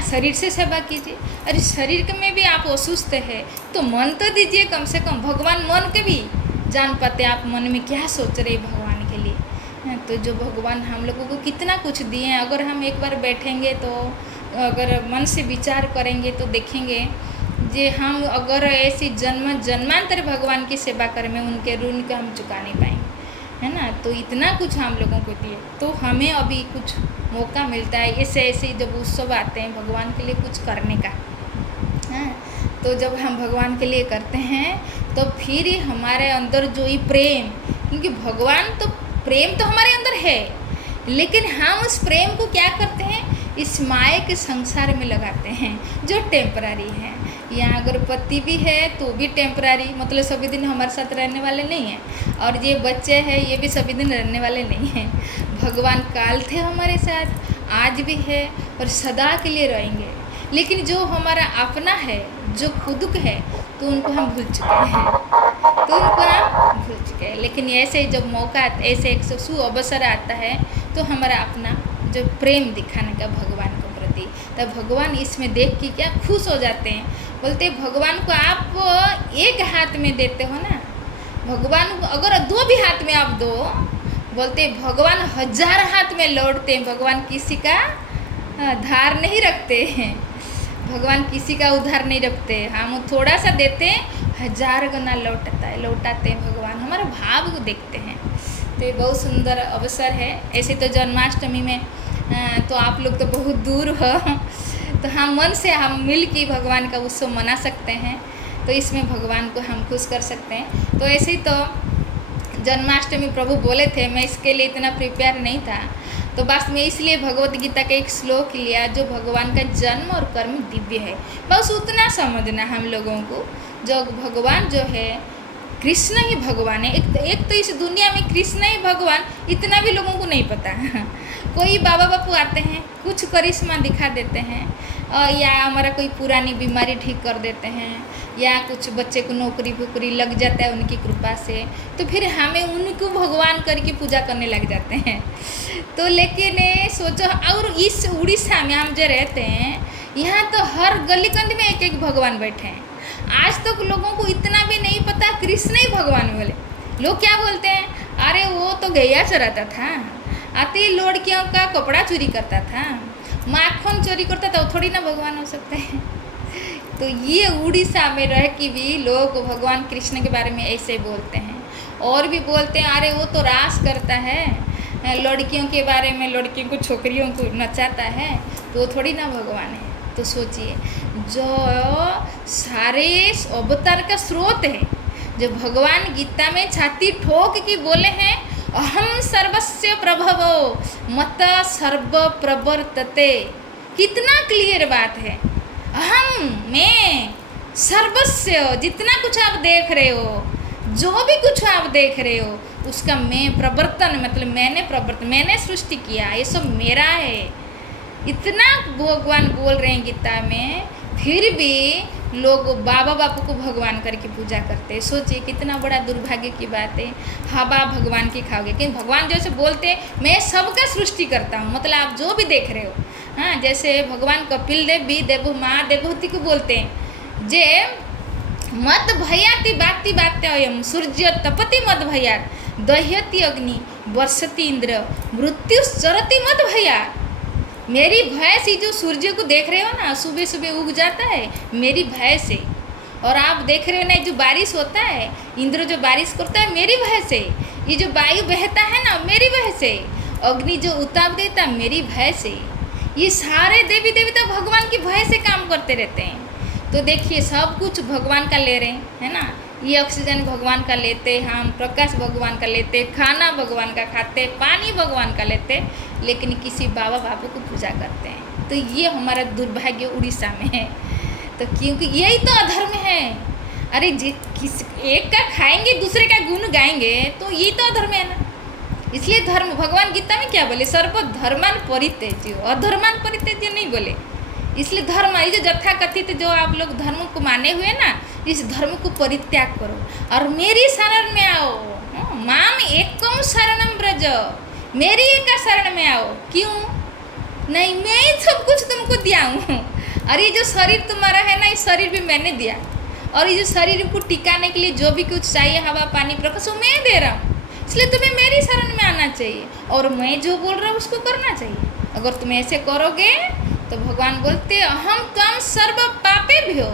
शरीर से सेवा कीजिए, अरे शरीर में भी आप असुस्थ है तो मन तो दीजिए कम से कम, भगवान मन के भी जान पाते आप मन में क्या सोच रहे भगवान के लिए। तो जो भगवान हम लोगों को कितना कुछ दिए हैं, अगर हम एक बार बैठेंगे तो अगर मन से विचार करेंगे तो देखेंगे जे हम अगर ऐसी जन्मांतर भगवान की सेवा करें में उनके ऋण को हम चुका नहीं पाएंगे, है ना। तो इतना कुछ हम लोगों को दिए, तो हमें अभी कुछ मौका मिलता है ऐसे ऐसे जब उत्सव आते हैं भगवान के लिए कुछ करने का। तो जब हम भगवान के लिए करते हैं तो फिर ही हमारे अंदर जो ही प्रेम, क्योंकि भगवान तो प्रेम तो हमारे अंदर है, लेकिन हम उस प्रेम को क्या करते हैं इस माया के संसार में लगाते हैं जो टेम्पररी है। यहाँ अगर पति भी है तो भी टेम्पररी, मतलब सभी दिन हमारे साथ रहने वाले नहीं हैं, और ये बच्चे हैं ये भी सभी दिन रहने वाले नहीं हैं। भगवान काल थे हमारे साथ, आज भी है और सदा के लिए रहेंगे, लेकिन जो हमारा अपना है जो खुद है तो उनको हम भूल चुके हैं, लेकिन ऐसे जब मौका ऐसे एक सु अवसर आता है तो हमारा अपना जो प्रेम दिखाने का भगवान के प्रति, तब भगवान इसमें देख के क्या खुश हो जाते हैं। बोलते भगवान को आप एक हाथ में देते हो ना, भगवान को अगर 2 भी हाथ में आप दो, बोलते भगवान 1000 हाथ में लौटते हैं, भगवान किसी का धार नहीं रखते हैं, भगवान किसी का उधार नहीं रखते। हम थोड़ा सा देते हैं 1000 गुना लौटाते हैं भगवान, हमारे भाव को देखते हैं। तो ये बहुत सुंदर अवसर है। ऐसे तो जन्माष्टमी में तो आप लोग तो बहुत दूर हो, तो हम मन से हम मिल के भगवान का उत्सव मना सकते हैं, तो इसमें भगवान को हम खुश कर सकते हैं। तो ऐसे ही तो जन्माष्टमी प्रभु बोले थे, मैं इसके लिए इतना प्रिपेयर नहीं था, तो बस मैं इसलिए भगवत गीता का एक श्लोक लिया जो भगवान का जन्म और कर्म दिव्य है, बस उतना समझना हम लोगों को। जो भगवान जो है कृष्ण ही भगवान है। एक तो इस दुनिया में कृष्ण ही भगवान, इतना भी लोगों को नहीं पता। कोई बाबा बापू आते हैं, कुछ करिश्मा दिखा देते हैं, या हमारा कोई पुरानी बीमारी ठीक कर देते हैं, या कुछ बच्चे को नौकरी वोकरी लग जाता है उनकी कृपा से, तो फिर हमें उनको भगवान करके पूजा करने लग जाते हैं। तो लेकिन सोचो, और इस उड़ीसा में हम जो रहते हैं, यहाँ तो हर गली कंद में एक एक भगवान बैठे हैं। आज तक तो लोगों को इतना भी नहीं पता कृष्ण ही भगवान बोले। लोग क्या बोलते हैं, अरे वो तो गैया चराता था, आती लड़कियों का कपड़ा चोरी करता था, माखन चोरी करता था, वो थोड़ी ना भगवान हो सकते हैं। तो ये उड़ीसा में रह के भी लोग भगवान कृष्ण के बारे में ऐसे बोलते हैं। और भी बोलते हैं, अरे वो तो रास करता है, लड़कियों के बारे में, लड़कियों को छोकरियों को नचाता है, तो वो थोड़ी ना भगवान है। तो सोचिए, जो सारे अवतार का स्रोत है, जो भगवान गीता में छाती ठोक के बोले हैं, अहम सर्वस्य प्रभवो मत सर्व प्रवर्तते, कितना क्लियर बात है। अहम, मैं, सर्वस्य, जितना कुछ आप देख रहे हो, जो भी कुछ आप देख रहे हो, उसका मैं प्रवर्तन, मतलब मैंने सृष्टि किया, ये सब मेरा है। इतना भगवान बोल रहे हैं गीता में, फिर भी लोग बाबा बापू को भगवान करके पूजा करते हैं। सोचिए कितना बड़ा दुर्भाग्य की बात है। हवा भगवान की खाओगे, क्योंकि भगवान जैसे बोलते हैं मैं सबका सृष्टि करता हूँ, मतलब आप जो भी देख रहे हो। हाँ, जैसे भगवान कपिल देव भी देवो माँ देवहूति को बोलते हैं, जे मत भयाति बाति बात्ययम सूर्य तपति मत भयात, दह्यति अग्नि वर्षति इंद्र मृत्यु चरति मत भयात। मेरी भय से जो सूर्य को देख रहे हो ना, सुबह सुबह उग जाता है मेरी भय से। और आप देख रहे हो ना, जो बारिश होता है, इंद्र जो बारिश करता है मेरी भय से, ये जो वायु बहता है ना मेरी भय से, अग्नि जो उताप देता है मेरी भय से। ये सारे देवी देवता भगवान की भय से काम करते रहते हैं। तो देखिए, सब कुछ भगवान का ले रहे हैं, है ना। ये ऑक्सीजन भगवान का लेते, हम प्रकाश भगवान का लेते, खाना भगवान का खाते, पानी भगवान का लेते, लेकिन किसी बाबा बापू को पूजा करते हैं। तो ये हमारा दुर्भाग्य उड़ीसा में है। तो क्योंकि यही तो अधर्म है। अरे किस एक का खाएंगे दूसरे का गुण गाएंगे, तो यही तो अधर्म है ना। इसलिए धर्म, भगवान गीता में क्या बोले, सर्व धर्मान परित्यज्य, अधर्मान परित्यज्य नहीं बोले। इसलिए धर्म, ये जो यथाकथित जो आप लोग धर्म को माने हुए ना, इस धर्म को परित्याग करो और मेरी शरण में आओ। माम एकम शरणम ब्रज, मेरी एक शरण में आओ। क्यों नहीं, मैं ही सब कुछ तुमको दिया हूँ। और ये जो शरीर तुम्हारा है ना, ये शरीर भी मैंने दिया, और ये जो शरीर को टिकाने के लिए जो भी कुछ चाहिए, हवा पानी प्रकाश, वो मैं दे रहा हूँ। इसलिए तुम्हें मेरी शरण में आना चाहिए, और मैं जो बोल रहा हूँ उसको करना चाहिए। अगर तुम ऐसे करोगे तो भगवान बोलते अहम त्वं सर्व पापे भी हो,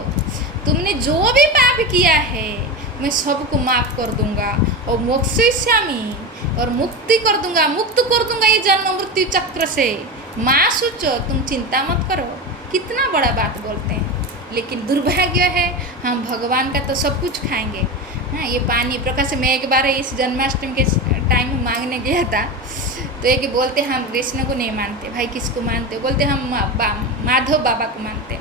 तुमने जो भी पाप किया है मैं सबको माफ़ कर दूंगा, और मोक्षयिष्यामि, और मुक्ति कर दूंगा, मुक्त कर दूंगा ये जन्म मृत्यु चक्र से। माँ सोचो, तुम चिंता मत करो। कितना बड़ा बात बोलते हैं। लेकिन दुर्भाग्य है, हम भगवान का तो सब कुछ खाएंगे। हाँ, ये पानी प्रकाश। मैं एक बार इस जन्माष्टमी के टाइम में मांगने गया था, तो एक बोलते हम कृष्ण को नहीं मानते। भाई किसको मानते? बोलते हम माधव बाबा को मानते,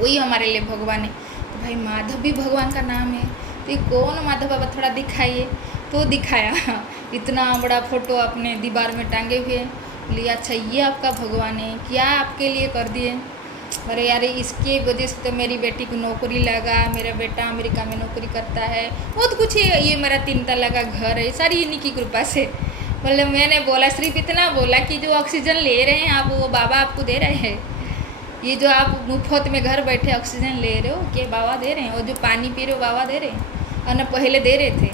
वही हमारे लिए भगवान है। तो भाई माधव भी भगवान का नाम है, तो ये कौन माधव बाबा, थोड़ा दिखाइए। तो दिखाया, इतना बड़ा फोटो अपने दीवार में टांगे हुए। बोलिए अच्छा ये आपका भगवान है, क्या आपके लिए कर दिए? अरे यार, इसके वजह से तो मेरी बेटी को नौकरी लगा, मेरा बेटा अमेरिका में नौकरी करता है, बहुत कुछ है, ये मेरा 3 तला का घर है, सारी इन्हीं की कृपा से। मतलब मैंने बोला, सिर्फ इतना बोला कि जो ऑक्सीजन ले रहे हैं आप, वो बाबा आपको दे रहे हैं। ये जो आप मुफ्त में घर बैठे ऑक्सीजन ले रहे हो, क्या बाबा दे रहे हैं? और जो पानी पी रहे हो बाबा दे रहे हैं, और न पहले दे रहे थे।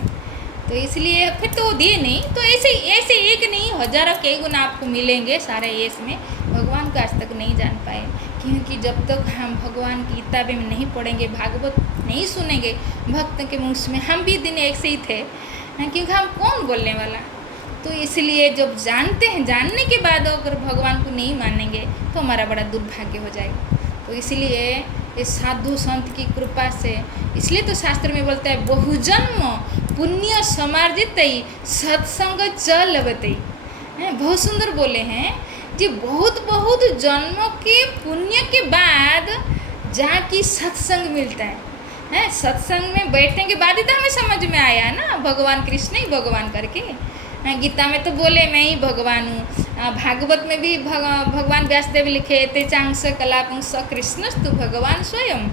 तो इसलिए फिर तो दिए नहीं, तो ऐसे ऐसे एक नहीं हजारों कई गुना आपको मिलेंगे सारे यश में। भगवान को आज तक नहीं जान पाए, क्योंकि जब तक हम भगवान की किताबें में नहीं पढ़ेंगे, भागवत नहीं सुनेंगे भक्त के मुँह में, हम भी दिन एक से ही थे, क्योंकि हम कौन बोलने वाला। तो इसलिए जब जानते हैं, जानने के बाद अगर भगवान को नहीं मानेंगे तो हमारा बड़ा दुर्भाग्य हो जाएगा। तो इसलिए ये साधु संत की कृपा से, इसलिए तो शास्त्र में बोलता है बहुजन्म पुण्य समार्जित सत्संग च लभते। बहुत सुंदर बोले हैं जी, बहुत बहुत जन्मों के पुण्य के बाद जाके सत्संग मिलता है। सत्संग में बैठने के बाद ही तो हमें समझ में आया ना भगवान कृष्ण ही भगवान करके। गीता में तो बोले मैं ही भगवान हूँ, भागवत में भी भगवान व्यासदेव लिखे ते चांस कलापुंस कृष्णस्तु भगवान स्वयं।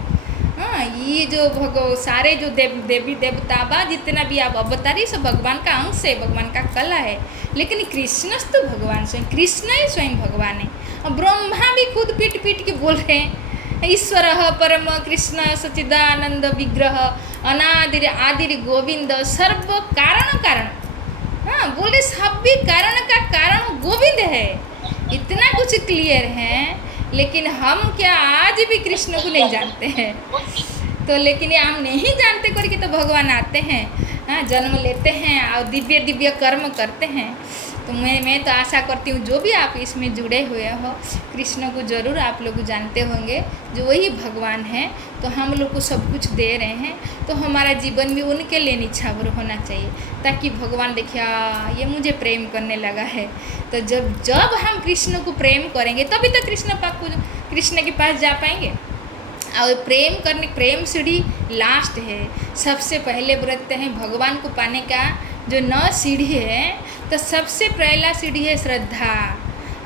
ये जो सारे जो देवी देवता बा जितना भी आप अवतारी सब भगवान का अंश है, भगवान का कला है, लेकिन कृष्णस्तु भगवान स्वयं, कृष्ण ही स्वयं भगवान है। और ब्रह्मा भी खुद पीट पीट के बोल रहे हैं ईश्वर परम कृष्ण सच्चिदानंद विग्रह अनादिर आदिर गोविंद सर्व कारण कारण। बोले सब भी कारण का कारण गोविंद है। इतना कुछ क्लियर है, लेकिन हम क्या आज भी कृष्ण को नहीं जानते हैं। तो लेकिन ये हम नहीं जानते करके तो भगवान आते हैं, जन्म लेते हैं और दिव्य दिव्य कर्म करते हैं। तो मैं तो आशा करती हूँ जो भी आप इसमें जुड़े हुए हो, कृष्ण को ज़रूर आप लोग जानते होंगे, जो वही भगवान हैं। तो हम लोग को सब कुछ दे रहे हैं, तो हमारा जीवन भी उनके लिए निछावर होना चाहिए, ताकि भगवान देखिए ये मुझे प्रेम करने लगा है। तो जब हम कृष्ण को प्रेम करेंगे तभी तो कृष्ण के पास जा पाएंगे। और प्रेम सीढ़ी लास्ट है। सबसे पहले बोलते हैं भगवान को पाने का जो 9 सीढ़ी है, तो सबसे पहला सीढ़ी है श्रद्धा,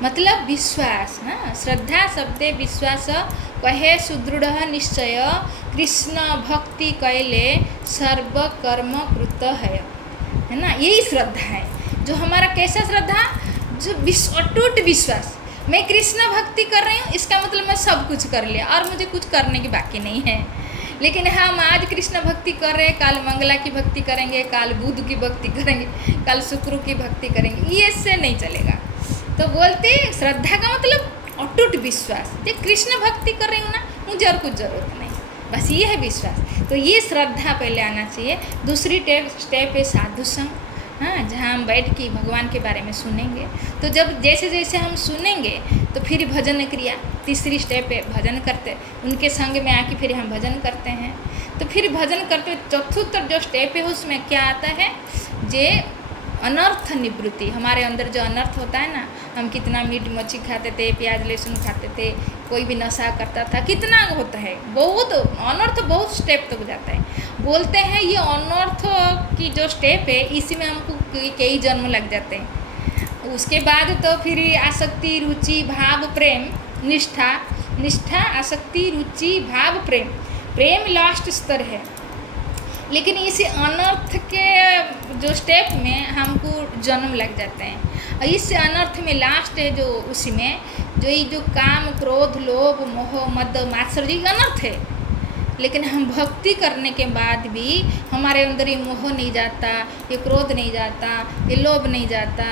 मतलब विश्वास। श्रद्धा शब्दे विश्वास कहे सुदृढ़ निश्चय कृष्ण भक्ति कैले सर्व कर्म कृत है ना। यही श्रद्धा है जो हमारा, कैसा श्रद्धा, जो अटूट विश्वास। मैं कृष्ण भक्ति कर रही हूँ, इसका मतलब मैं सब कुछ कर लिया और मुझे कुछ करने की बाकी नहीं है। लेकिन हम आज कृष्ण भक्ति कर रहे हैं, काल मंगला की भक्ति करेंगे, काल बुध की भक्ति करेंगे, कल शुक्र की भक्ति करेंगे, ये इससे नहीं चलेगा। तो बोलते श्रद्धा का मतलब अटूट विश्वास, ये कृष्ण भक्ति कर रही हूँ ना, मुझे और कुछ ज़रूरत नहीं, बस ये है विश्वास। तो ये श्रद्धा पहले आना चाहिए। दूसरी स्टेप है साधु संग, जहाँ हम बैठ के भगवान के बारे में सुनेंगे। तो जब जैसे जैसे हम सुनेंगे तो फिर भजन क्रिया, तीसरी स्टेप है भजन करते, उनके संग में आके फिर हम भजन करते हैं। तो फिर भजन करते चतुर्थ जो स्टेप है उसमें क्या आता है, जे अनर्थ निवृत्ति। हमारे अंदर जो अनर्थ होता है ना, हम कितना मीट मच्छी खाते थे, प्याज लहसुन खाते थे, कोई भी नशा करता था, कितना होता है, बहुत अनर्थ बहुत स्टेप तक जाता है। बोलते हैं ये अनर्थ की जो स्टेप है इसी में हमको कई जन्म लग जाते हैं। उसके बाद तो फिर आसक्ति रुचि भाव प्रेम निष्ठा आसक्ति रुचि भाव प्रेम लास्ट स्तर है। लेकिन इसी अनर्थ के जो स्टेप में हमको जन्म लग जाते हैं। और इस अनर्थ में लास्ट है जो उसी में जो काम क्रोध लोभ मोह मद मात्सर्य ये अनर्थ है। लेकिन हम भक्ति करने के बाद भी हमारे अंदर ये मोह नहीं जाता, ये क्रोध नहीं जाता, ये लोभ नहीं जाता।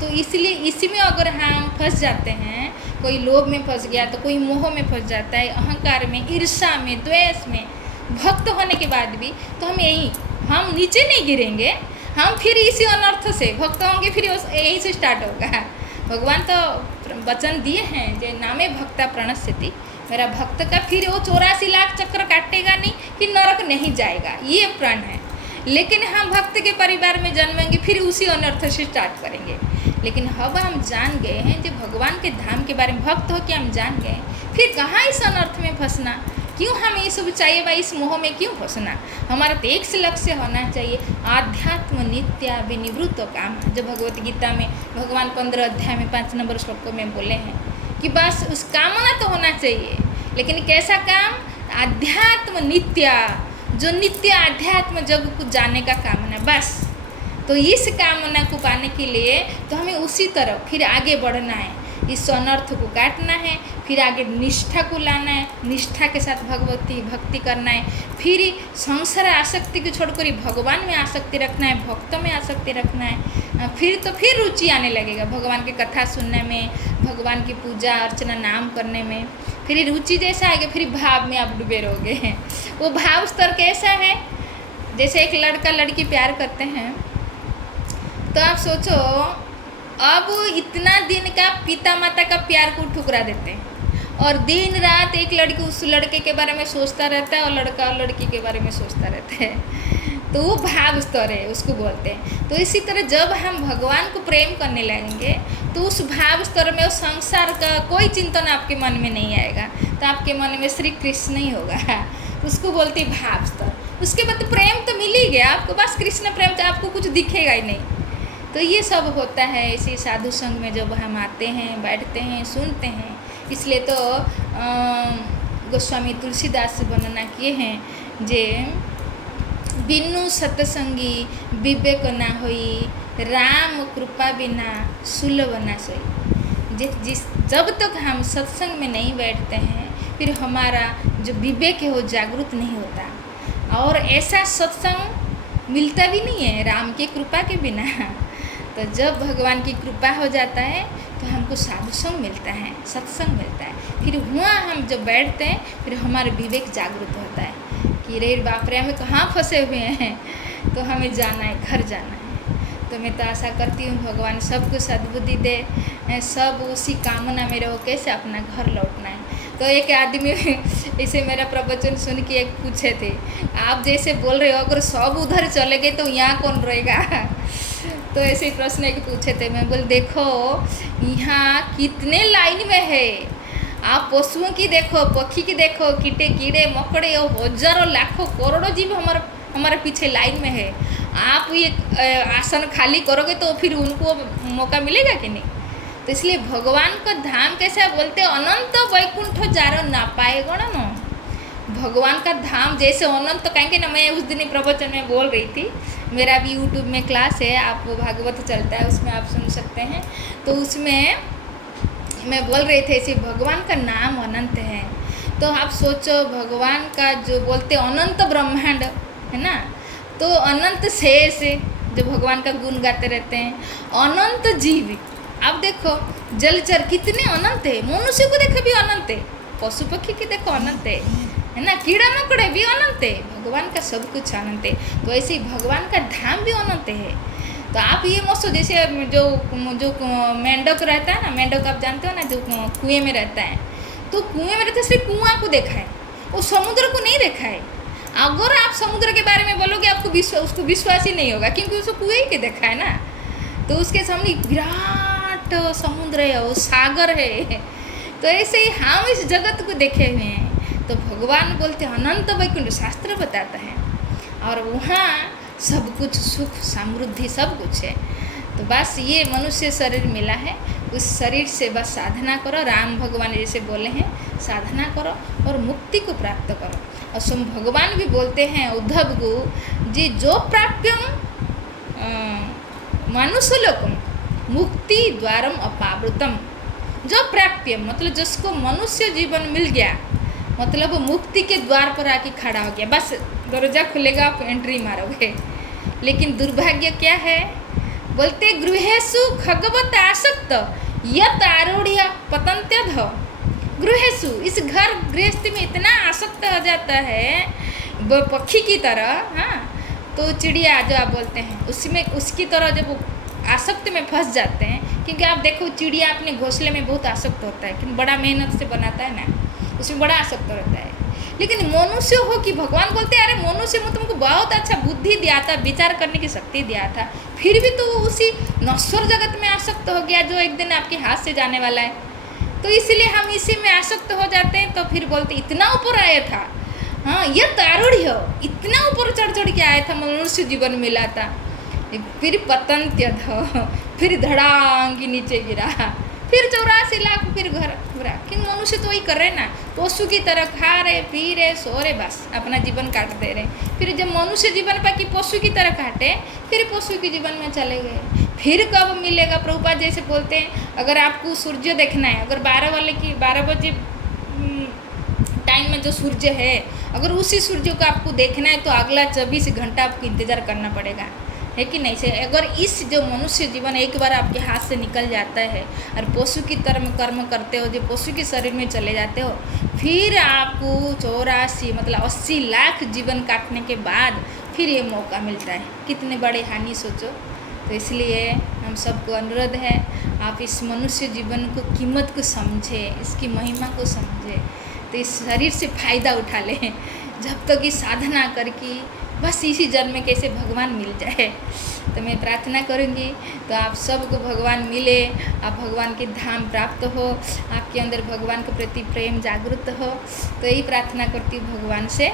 तो इसलिए इसी में अगर हम फंस जाते हैं, कोई लोभ में फंस गया तो कोई मोह में फंस जाता है, अहंकार में, ईर्ष्या में, द्वेष में, भक्त होने के बाद भी, तो हम नीचे नहीं गिरेंगे, हम फिर इसी अनर्थ से भक्त होंगे, फिर यहीं से स्टार्ट होगा। भगवान तो वचन दिए हैं जो नामे भक्ता प्रणश्यति, मेरा भक्त का फिर वो 84 लाख चक्र काटेगा नहीं कि नरक नहीं जाएगा, ये प्रण है। लेकिन हम भक्त के परिवार में जन्मेंगे, फिर उसी अनर्थ से स्टार्ट करेंगे। लेकिन अब हम जान गए हैं जो भगवान के धाम के बारे में, भक्त हो के हम जान गए, फिर कहाँ इस अनर्थ में फंसना, क्यों हमें ये सब चाहिए भाई, इस मोह में क्यों फंसना। हमारा तो एक से लक्ष्य होना चाहिए, आध्यात्म नित्या विनिवृत्त काम। जो भगवत गीता में भगवान 15 अध्याय में 5 नंबर श्लोक में बोले हैं कि बस उस कामना तो होना चाहिए, लेकिन कैसा काम, आध्यात्म नित्या, जो नित्य आध्यात्म जग को जानने का कामना, बस। तो इस कामना को पाने के लिए तो हमें उसी तरफ फिर आगे बढ़ना है। इस अनर्थ को काटना है, फिर आगे निष्ठा को लाना है, निष्ठा के साथ भक्ति करना है, फिर संसार आसक्ति को छोड़कर भगवान में आसक्ति रखना है, भक्तों में आसक्ति रखना है। फिर रुचि आने लगेगा भगवान की कथा सुनने में, भगवान की पूजा अर्चना नाम करने में। फिर रुचि जैसा आएगा, फिर भाव में आप डूबे रहोगे। वो भाव स्तर कैसा है? जैसे एक लड़का लड़की प्यार करते हैं, तो आप सोचो अब इतना दिन का पिता माता का प्यार को ठुकरा देते हैं, और दिन रात एक लड़की उस लड़के के बारे में सोचता रहता है और लड़का लड़की के बारे में सोचता रहता है। तो वो भाव स्तर है, उसको बोलते हैं। तो इसी तरह जब हम भगवान को प्रेम करने लगेंगे तो उस भाव स्तर में उस संसार का कोई चिंतन आपके मन में नहीं आएगा, तो आपके मन में श्री कृष्ण ही होगा। उसको बोलते हैं भाव स्तर। उसके बाद तो प्रेम तो मिल ही गया आपको, बस कृष्ण प्रेम, तो आपको कुछ दिखेगा ही नहीं। तो ये सब होता है इसी साधु संग में जब हम आते हैं, बैठते हैं, सुनते हैं। इसलिए तो गोस्वामी तुलसीदास वर्णना किए हैं जे बिनु सतसंगी विवेक ना होई, राम कृपा बिना सुलभ ना सोई। जब तक हम सत्संग में नहीं बैठते हैं, फिर हमारा जो विवेक है वो जागृत नहीं होता, और ऐसा सत्संग मिलता भी नहीं है राम की कृपा के बिना। तो जब भगवान की कृपा हो जाता है तो हमको साधु संग मिलता है, सत्संग मिलता है। फिर वहाँ हम जब बैठते हैं, फिर हमारा विवेक जागृत होता है कि रे बाप रे, हमें कहाँ फंसे हुए हैं, तो हमें जाना है, घर जाना है। तो मैं तो आशा करती हूँ भगवान सबको सद्बुद्धि दे, सब उसी कामना में रहो, कैसे अपना घर लौटना है। तो एक आदमी ऐसे मेरा प्रवचन सुन के एक पूछे थे, आप जैसे बोल रहे हो अगर सब उधर चले गए तो यहाँ कौन रहेगा? तो ऐसे ही प्रश्न एक पूछे थे। मैं बोल देखो यहाँ कितने लाइन में है, आप पशुओं की देखो, पक्षी की देखो, कीड़े मकड़े, हजारों लाखों करोड़ों जीव हमारे पीछे लाइन में है। आप ये आसन खाली करोगे तो फिर उनको मौका मिलेगा कि नहीं? तो इसलिए भगवान का धाम कैसे बोलते हैं, अनंत वैकुंठ जारो ना पाए गणन। भगवान का धाम जैसे अनंत, तो कहेंगे ना, मैं उस दिन प्रवचन में बोल रही थी, मेरा भी यूट्यूब में क्लास है, आप भागवत चलता है उसमें आप सुन सकते हैं। तो उसमें मैं बोल रही थी ऐसे भगवान का नाम अनंत है। तो आप सोचो भगवान का जो बोलते अनंत ब्रह्मांड है ना, तो अनंत शेष जो भगवान का गुण गाते रहते हैं, अनंत जीव। आप देखो जलचर कितने अनंत है, मनुष्य को देखो भी अनंत है, पशु पक्षी की देखो अनंत है ना, कीड़ा मकोड़े भी अनंत है, भगवान का सब कुछ अनंत है। तो ऐसे ही भगवान का धाम भी अनंत है। तो आप ये मत सोचो जैसे जो मेंढक रहता है ना, मेंढक आप जानते हो ना, जो कुएं में रहता है, तो कुएं में रहता है सिर्फ कुआं को देखा है, वो समुद्र को नहीं देखा है। अगर आप समुद्र के बारे में बोलोगे आपको उसको विश्वास ही नहीं होगा, क्योंकि उसको कुएं के देखा है ना। तो उसके सामने विराट समुद्र है, वो सागर है। तो ऐसे ही हम इस जगत को देखे हुए हैं। तो भगवान बोलते हैं अनंत वैकुंठ, शास्त्र बताता है, और वहाँ सब कुछ सुख समृद्धि सब कुछ है। तो बस ये मनुष्य शरीर मिला है, उस शरीर से बस साधना करो, राम भगवान जैसे बोले हैं साधना करो और मुक्ति को प्राप्त करो। और स्वयं भगवान भी बोलते हैं उद्धव को जी, जो प्राप्यम मनुष्य लोकम मुक्ति द्वारम अपावृतम। जो प्राप्य मतलब जिसको मनुष्य जीवन मिल गया, मतलब वो मुक्ति के द्वार पर आके खड़ा हो गया, बस दरवाजा खुलेगा आप एंट्री मारोगे। लेकिन दुर्भाग्य क्या है, बोलते गृहेषु खगवत आसक्त यत आरूढ़ पतंत्यध। गृहेषु इस घर गृहस्थी में इतना आसक्त हो जाता है वो पक्षी की तरह, हाँ, तो चिड़िया जो आप बोलते हैं उसमें उसकी तरह जब आसक्त में फंस जाते हैं। क्योंकि आप देखो चिड़िया अपने घोंसले में बहुत आसक्त होता है, क्योंकि बड़ा मेहनत से बनाता है ना, उसमें बड़ा आसक्त रहता है। लेकिन मनुष्य हो कि भगवान बोलते हैं अरे मनुष्य में तुमको बहुत अच्छा बुद्धि दिया था, विचार करने की शक्ति दिया था, फिर भी तो उसी नश्वर जगत में आसक्त हो गया जो एक दिन आपके हाथ से जाने वाला है। तो इसलिए हम इसी में आसक्त हो जाते हैं। तो फिर बोलते इतना ऊपर आया था, हाँ यह तारूढ़ हो, इतना ऊपर चढ़ के आया था, मनुष्य जीवन मिला था, फिर पतंत्यध, फिर धड़ांग नीचे गिरा, फिर 84 लाख, फिर घर घुरा। क्यों मनुष्य तो वही कर रहे ना, पशु की तरह खा रहे पी रहे सो रहे, बस अपना जीवन काट दे रहे। फिर जब मनुष्य जीवन पाकि पशु की तरह काटे, फिर पशु के जीवन में चले गए। फिर कब मिलेगा? प्रभुपाद जैसे बोलते हैं, अगर आपको सूर्य देखना है, अगर 12 बजे टाइम में जो सूर्य है, अगर उसी सूर्य को आपको देखना है तो अगला 24 घंटा आपको इंतज़ार करना पड़ेगा, है कि नहीं से? अगर इस जो मनुष्य जीवन एक बार आपके हाथ से निकल जाता है और पशु की तरह कर्म करते हो, जो पशु के शरीर में चले जाते हो, फिर आपको 84 मतलब 80 लाख जीवन काटने के बाद फिर ये मौका मिलता है। कितने बड़े हानि सोचो। तो इसलिए हम सबको अनुरोध है, आप इस मनुष्य जीवन को कीमत को समझें, इसकी महिमा को समझें, तो इस शरीर से फ़ायदा उठा लें। जब तक ये साधना करके बस इसी जन्म में कैसे भगवान मिल जाए। तो मैं प्रार्थना करूँगी तो आप सबको भगवान मिले, आप भगवान के धाम प्राप्त हो, आपके अंदर भगवान के प्रति प्रेम जागृत हो। तो यही प्रार्थना करती हूँ भगवान से,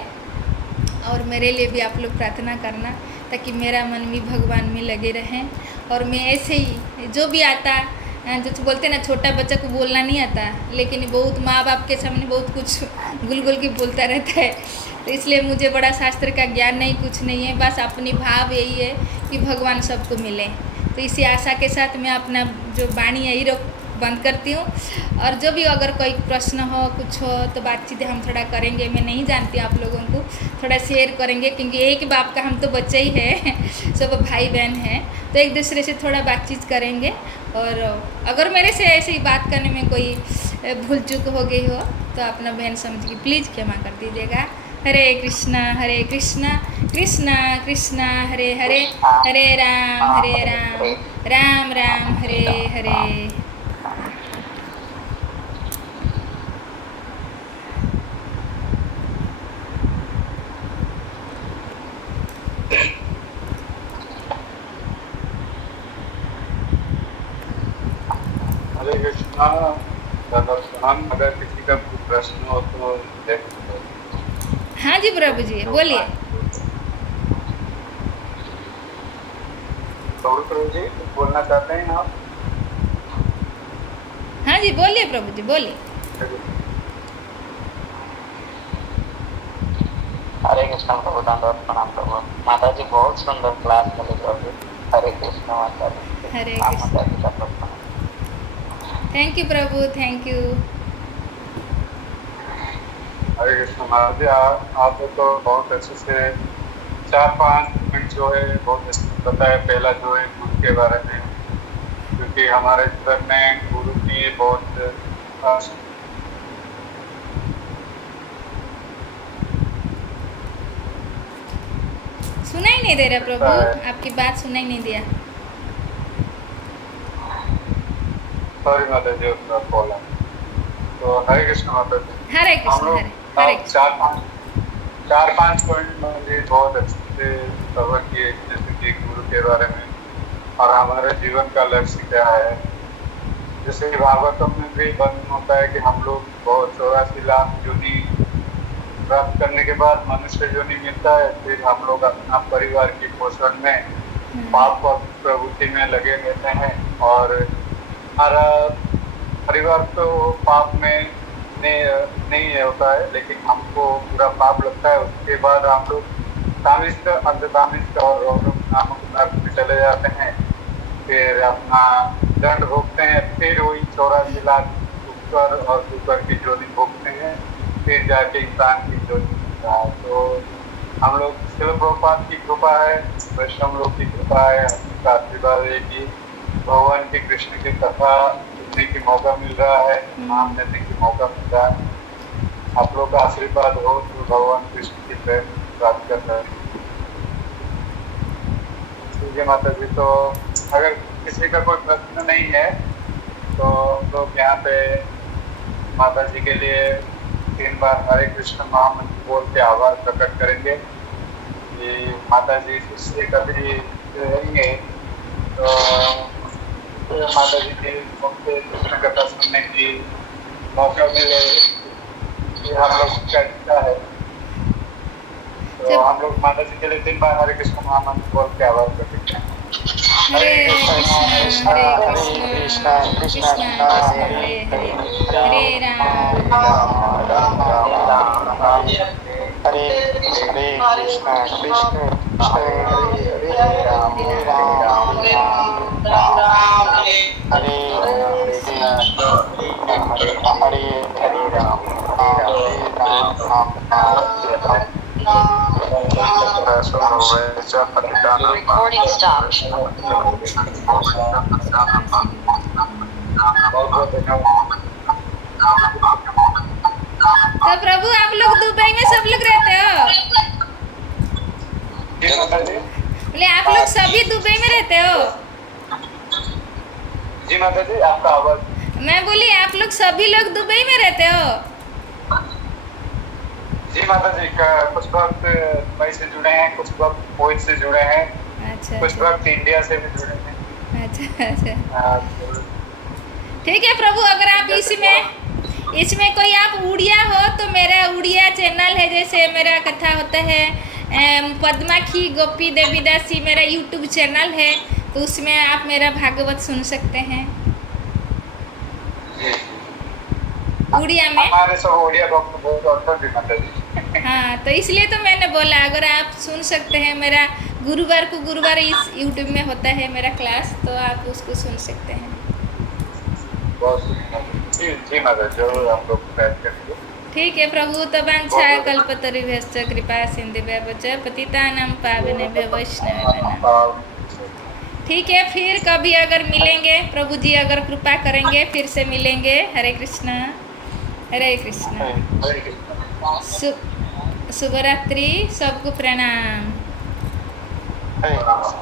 और मेरे लिए भी आप लोग प्रार्थना करना, ताकि मेरा मन भी भगवान में लगे रहें। और मैं ऐसे ही जो भी आता, जो बोलते हैं ना, छोटा बच्चा को बोलना नहीं आता, लेकिन बहुत माँ बाप के सामने बहुत कुछ गुल गुल के बोलता रहता है। तो इसलिए मुझे बड़ा शास्त्र का ज्ञान नहीं, कुछ नहीं है, बस अपनी भाव यही है कि भगवान सबको मिले। तो इसी आशा के साथ मैं अपना जो वाणी यही बंद करती हूँ। और जो भी अगर कोई प्रश्न हो, कुछ हो, तो बातचीत हम थोड़ा करेंगे। मैं नहीं जानती आप लोगों को थोड़ा शेयर करेंगे, क्योंकि एक बाप का हम तो बच्चे ही हैं, सब भाई बहन हैं, तो एक दूसरे से थोड़ा बातचीत करेंगे। और अगर मेरे से ऐसे ही बात करने में कोई भूल चूक हो गई हो तो अपना बहन समझ के प्लीज़ क्षमा कर दीजिएगा। हरे कृष्णा कृष्णा कृष्णा हरे हरे, हरे राम राम राम हरे हरे। हरे कृष्णा। अगर किसी का कोई प्रश्न हो तो देख लो। हाँ जी प्रभु जी, बोलिए। प्रभु जी कुछ बोलना चाहते हैं आप? हाँ जी बोलिए प्रभु जी, बोलिए। हरे कृष्ण प्रभु, दंडवत प्रणाम प्रभु। माता जी बहुत सुंदर क्लास चली प्रभु। हरे कृष्ण माता जी। हरे माता जी का प्रणाम। थैंक यू प्रभु, थैंक यू। हरे कृष्ण महाराज जी, आप तो बहुत अच्छे से 4-5 पॉइंट जो है बहुत अच्छे बताया। पहला जो है गुरु के बारे में, क्योंकि हमारे जीवन में गुरु की बहुत सुनाई नहीं दे रहा प्रभु, आपकी बात सुनाई नहीं दिया। सॉरी माता जी, उसका कॉल है। तो हरे कृष्ण माता जी। हरे हम कृष्ण, लोग हरे कृष्ण। 4-5 पॉइंट मुझे बहुत अच्छे से कवर किए, जैसे कि गुरु के बारे में और हमारे जीवन का लक्ष्य क्या है। जैसे कि भागवतम में भी वर्णन होता है कि हम लोग बहुत 84 लाख योनि प्राप्त करने के बाद मनुष्य योनि मिलता है, फिर हम लोग अपना परिवार की पोषण में पाप और प्रवृत्ति में लगे रहते हैं। और हमारा परिवार तो पाप में नहीं होता है, लेकिन हमको पूरा पाप लगता है। उसके बाद हम लोग तामिष्ट, अंधतामिष्ट और नामक नर्क में चले जाते हैं, फिर अपना दंड भोगते हैं, फिर वही 84 लाख उपकर और दुकर की जोनी भोगते हैं, फिर जाके इंसान की जोनी मिलता है। तो हम लोग शिव प्रभुपाद की कृपा है, वैष्णव लोग की कृपा है, उनका आशीर्वाद है कि भगवान की कृष्ण की कथा सुनने की मौका मिल रहा है, नाम लेने की मौका मिल रहा है। आप लोग का आशीर्वाद हो तो भगवान कृष्ण की प्रेम प्राप्त कर रहे हैं। ठीक है माता जी। तो अगर किसी का कोई प्रश्न नहीं है तो हम लोग यहाँ पे माता जी के लिए 3 बार हरे कृष्ण महामंत्र बोल के आभार प्रकट करेंगे कि माता जी इससे कभी रहेंगे तो माता जी के मुझसे कृष्ण कथा सुनने की मौका मिले, ये हम लोग का इच्छा है। तो हम लोग माता जी के लिए 3 बार हरे कृष्ण महामंत्र बोल के आभार प्रकट करेंगे। हरे कृष्ण कृष्ण कृष्ण हरे हरे, हरे राम राम राम हरे हरे कृष्ण कृष्ण हरे हरे, Recording stopped. तो प्रभु आप लोग दुबई में सब लोग रहते हो? जी माता जी। बोले आप लोग सभी दुबई में रहते हो? जी माता जी, आपका आवाज। मैं बोली आप लोग सभी लोग दुबई में रहते हो? जी माता जी, कुछ वक्त दुबई से जुड़े हैं, कुछ वक्त कुवैत से जुड़े हैं, अच्छा कुछ अच्छा वक्त इंडिया से भी जुड़े हैं। अच्छा अच्छा तो ठीक है प्रभु, अगर आप इसमें कोई आप उड़िया हो तो मेरा उड़िया चैनल है, जैसे मेरा कथा होता है पद्माखी गोपी देवीदासी मेरा यूट्यूब चैनल है, तो उसमें आप मेरा भागवत सुन सकते हैं जी, उड़िया में। हमारे सब उड़िया भक्त बहुत अच्छा जी माता जी। हाँ, तो इसलिए तो मैंने बोला अगर आप सुन सकते हैं, मेरा गुरुवार इस यूट्यूब में होता है मेरा क्लास, तो आप उसको सुन सकते हैं। बहुत जी जी माता जी, जरूर हम लोग प्रयास करेंगे। ठीक है प्रभु, तब वाञ्छा कल्पतरुभ्यश्च कृपा सिन्धुभ्यश्च पतितानां पावनेभ्यो वैष्णवेभ्यो नमः। ठीक है, फिर कभी अगर मिलेंगे, प्रभु जी अगर कृपा करेंगे फिर से मिलेंगे। हरे कृष्णा हरे कृष्णा। हरे कृष्ण। शुभ रात्रि, सबको प्रणाम। हरे कृष्ण।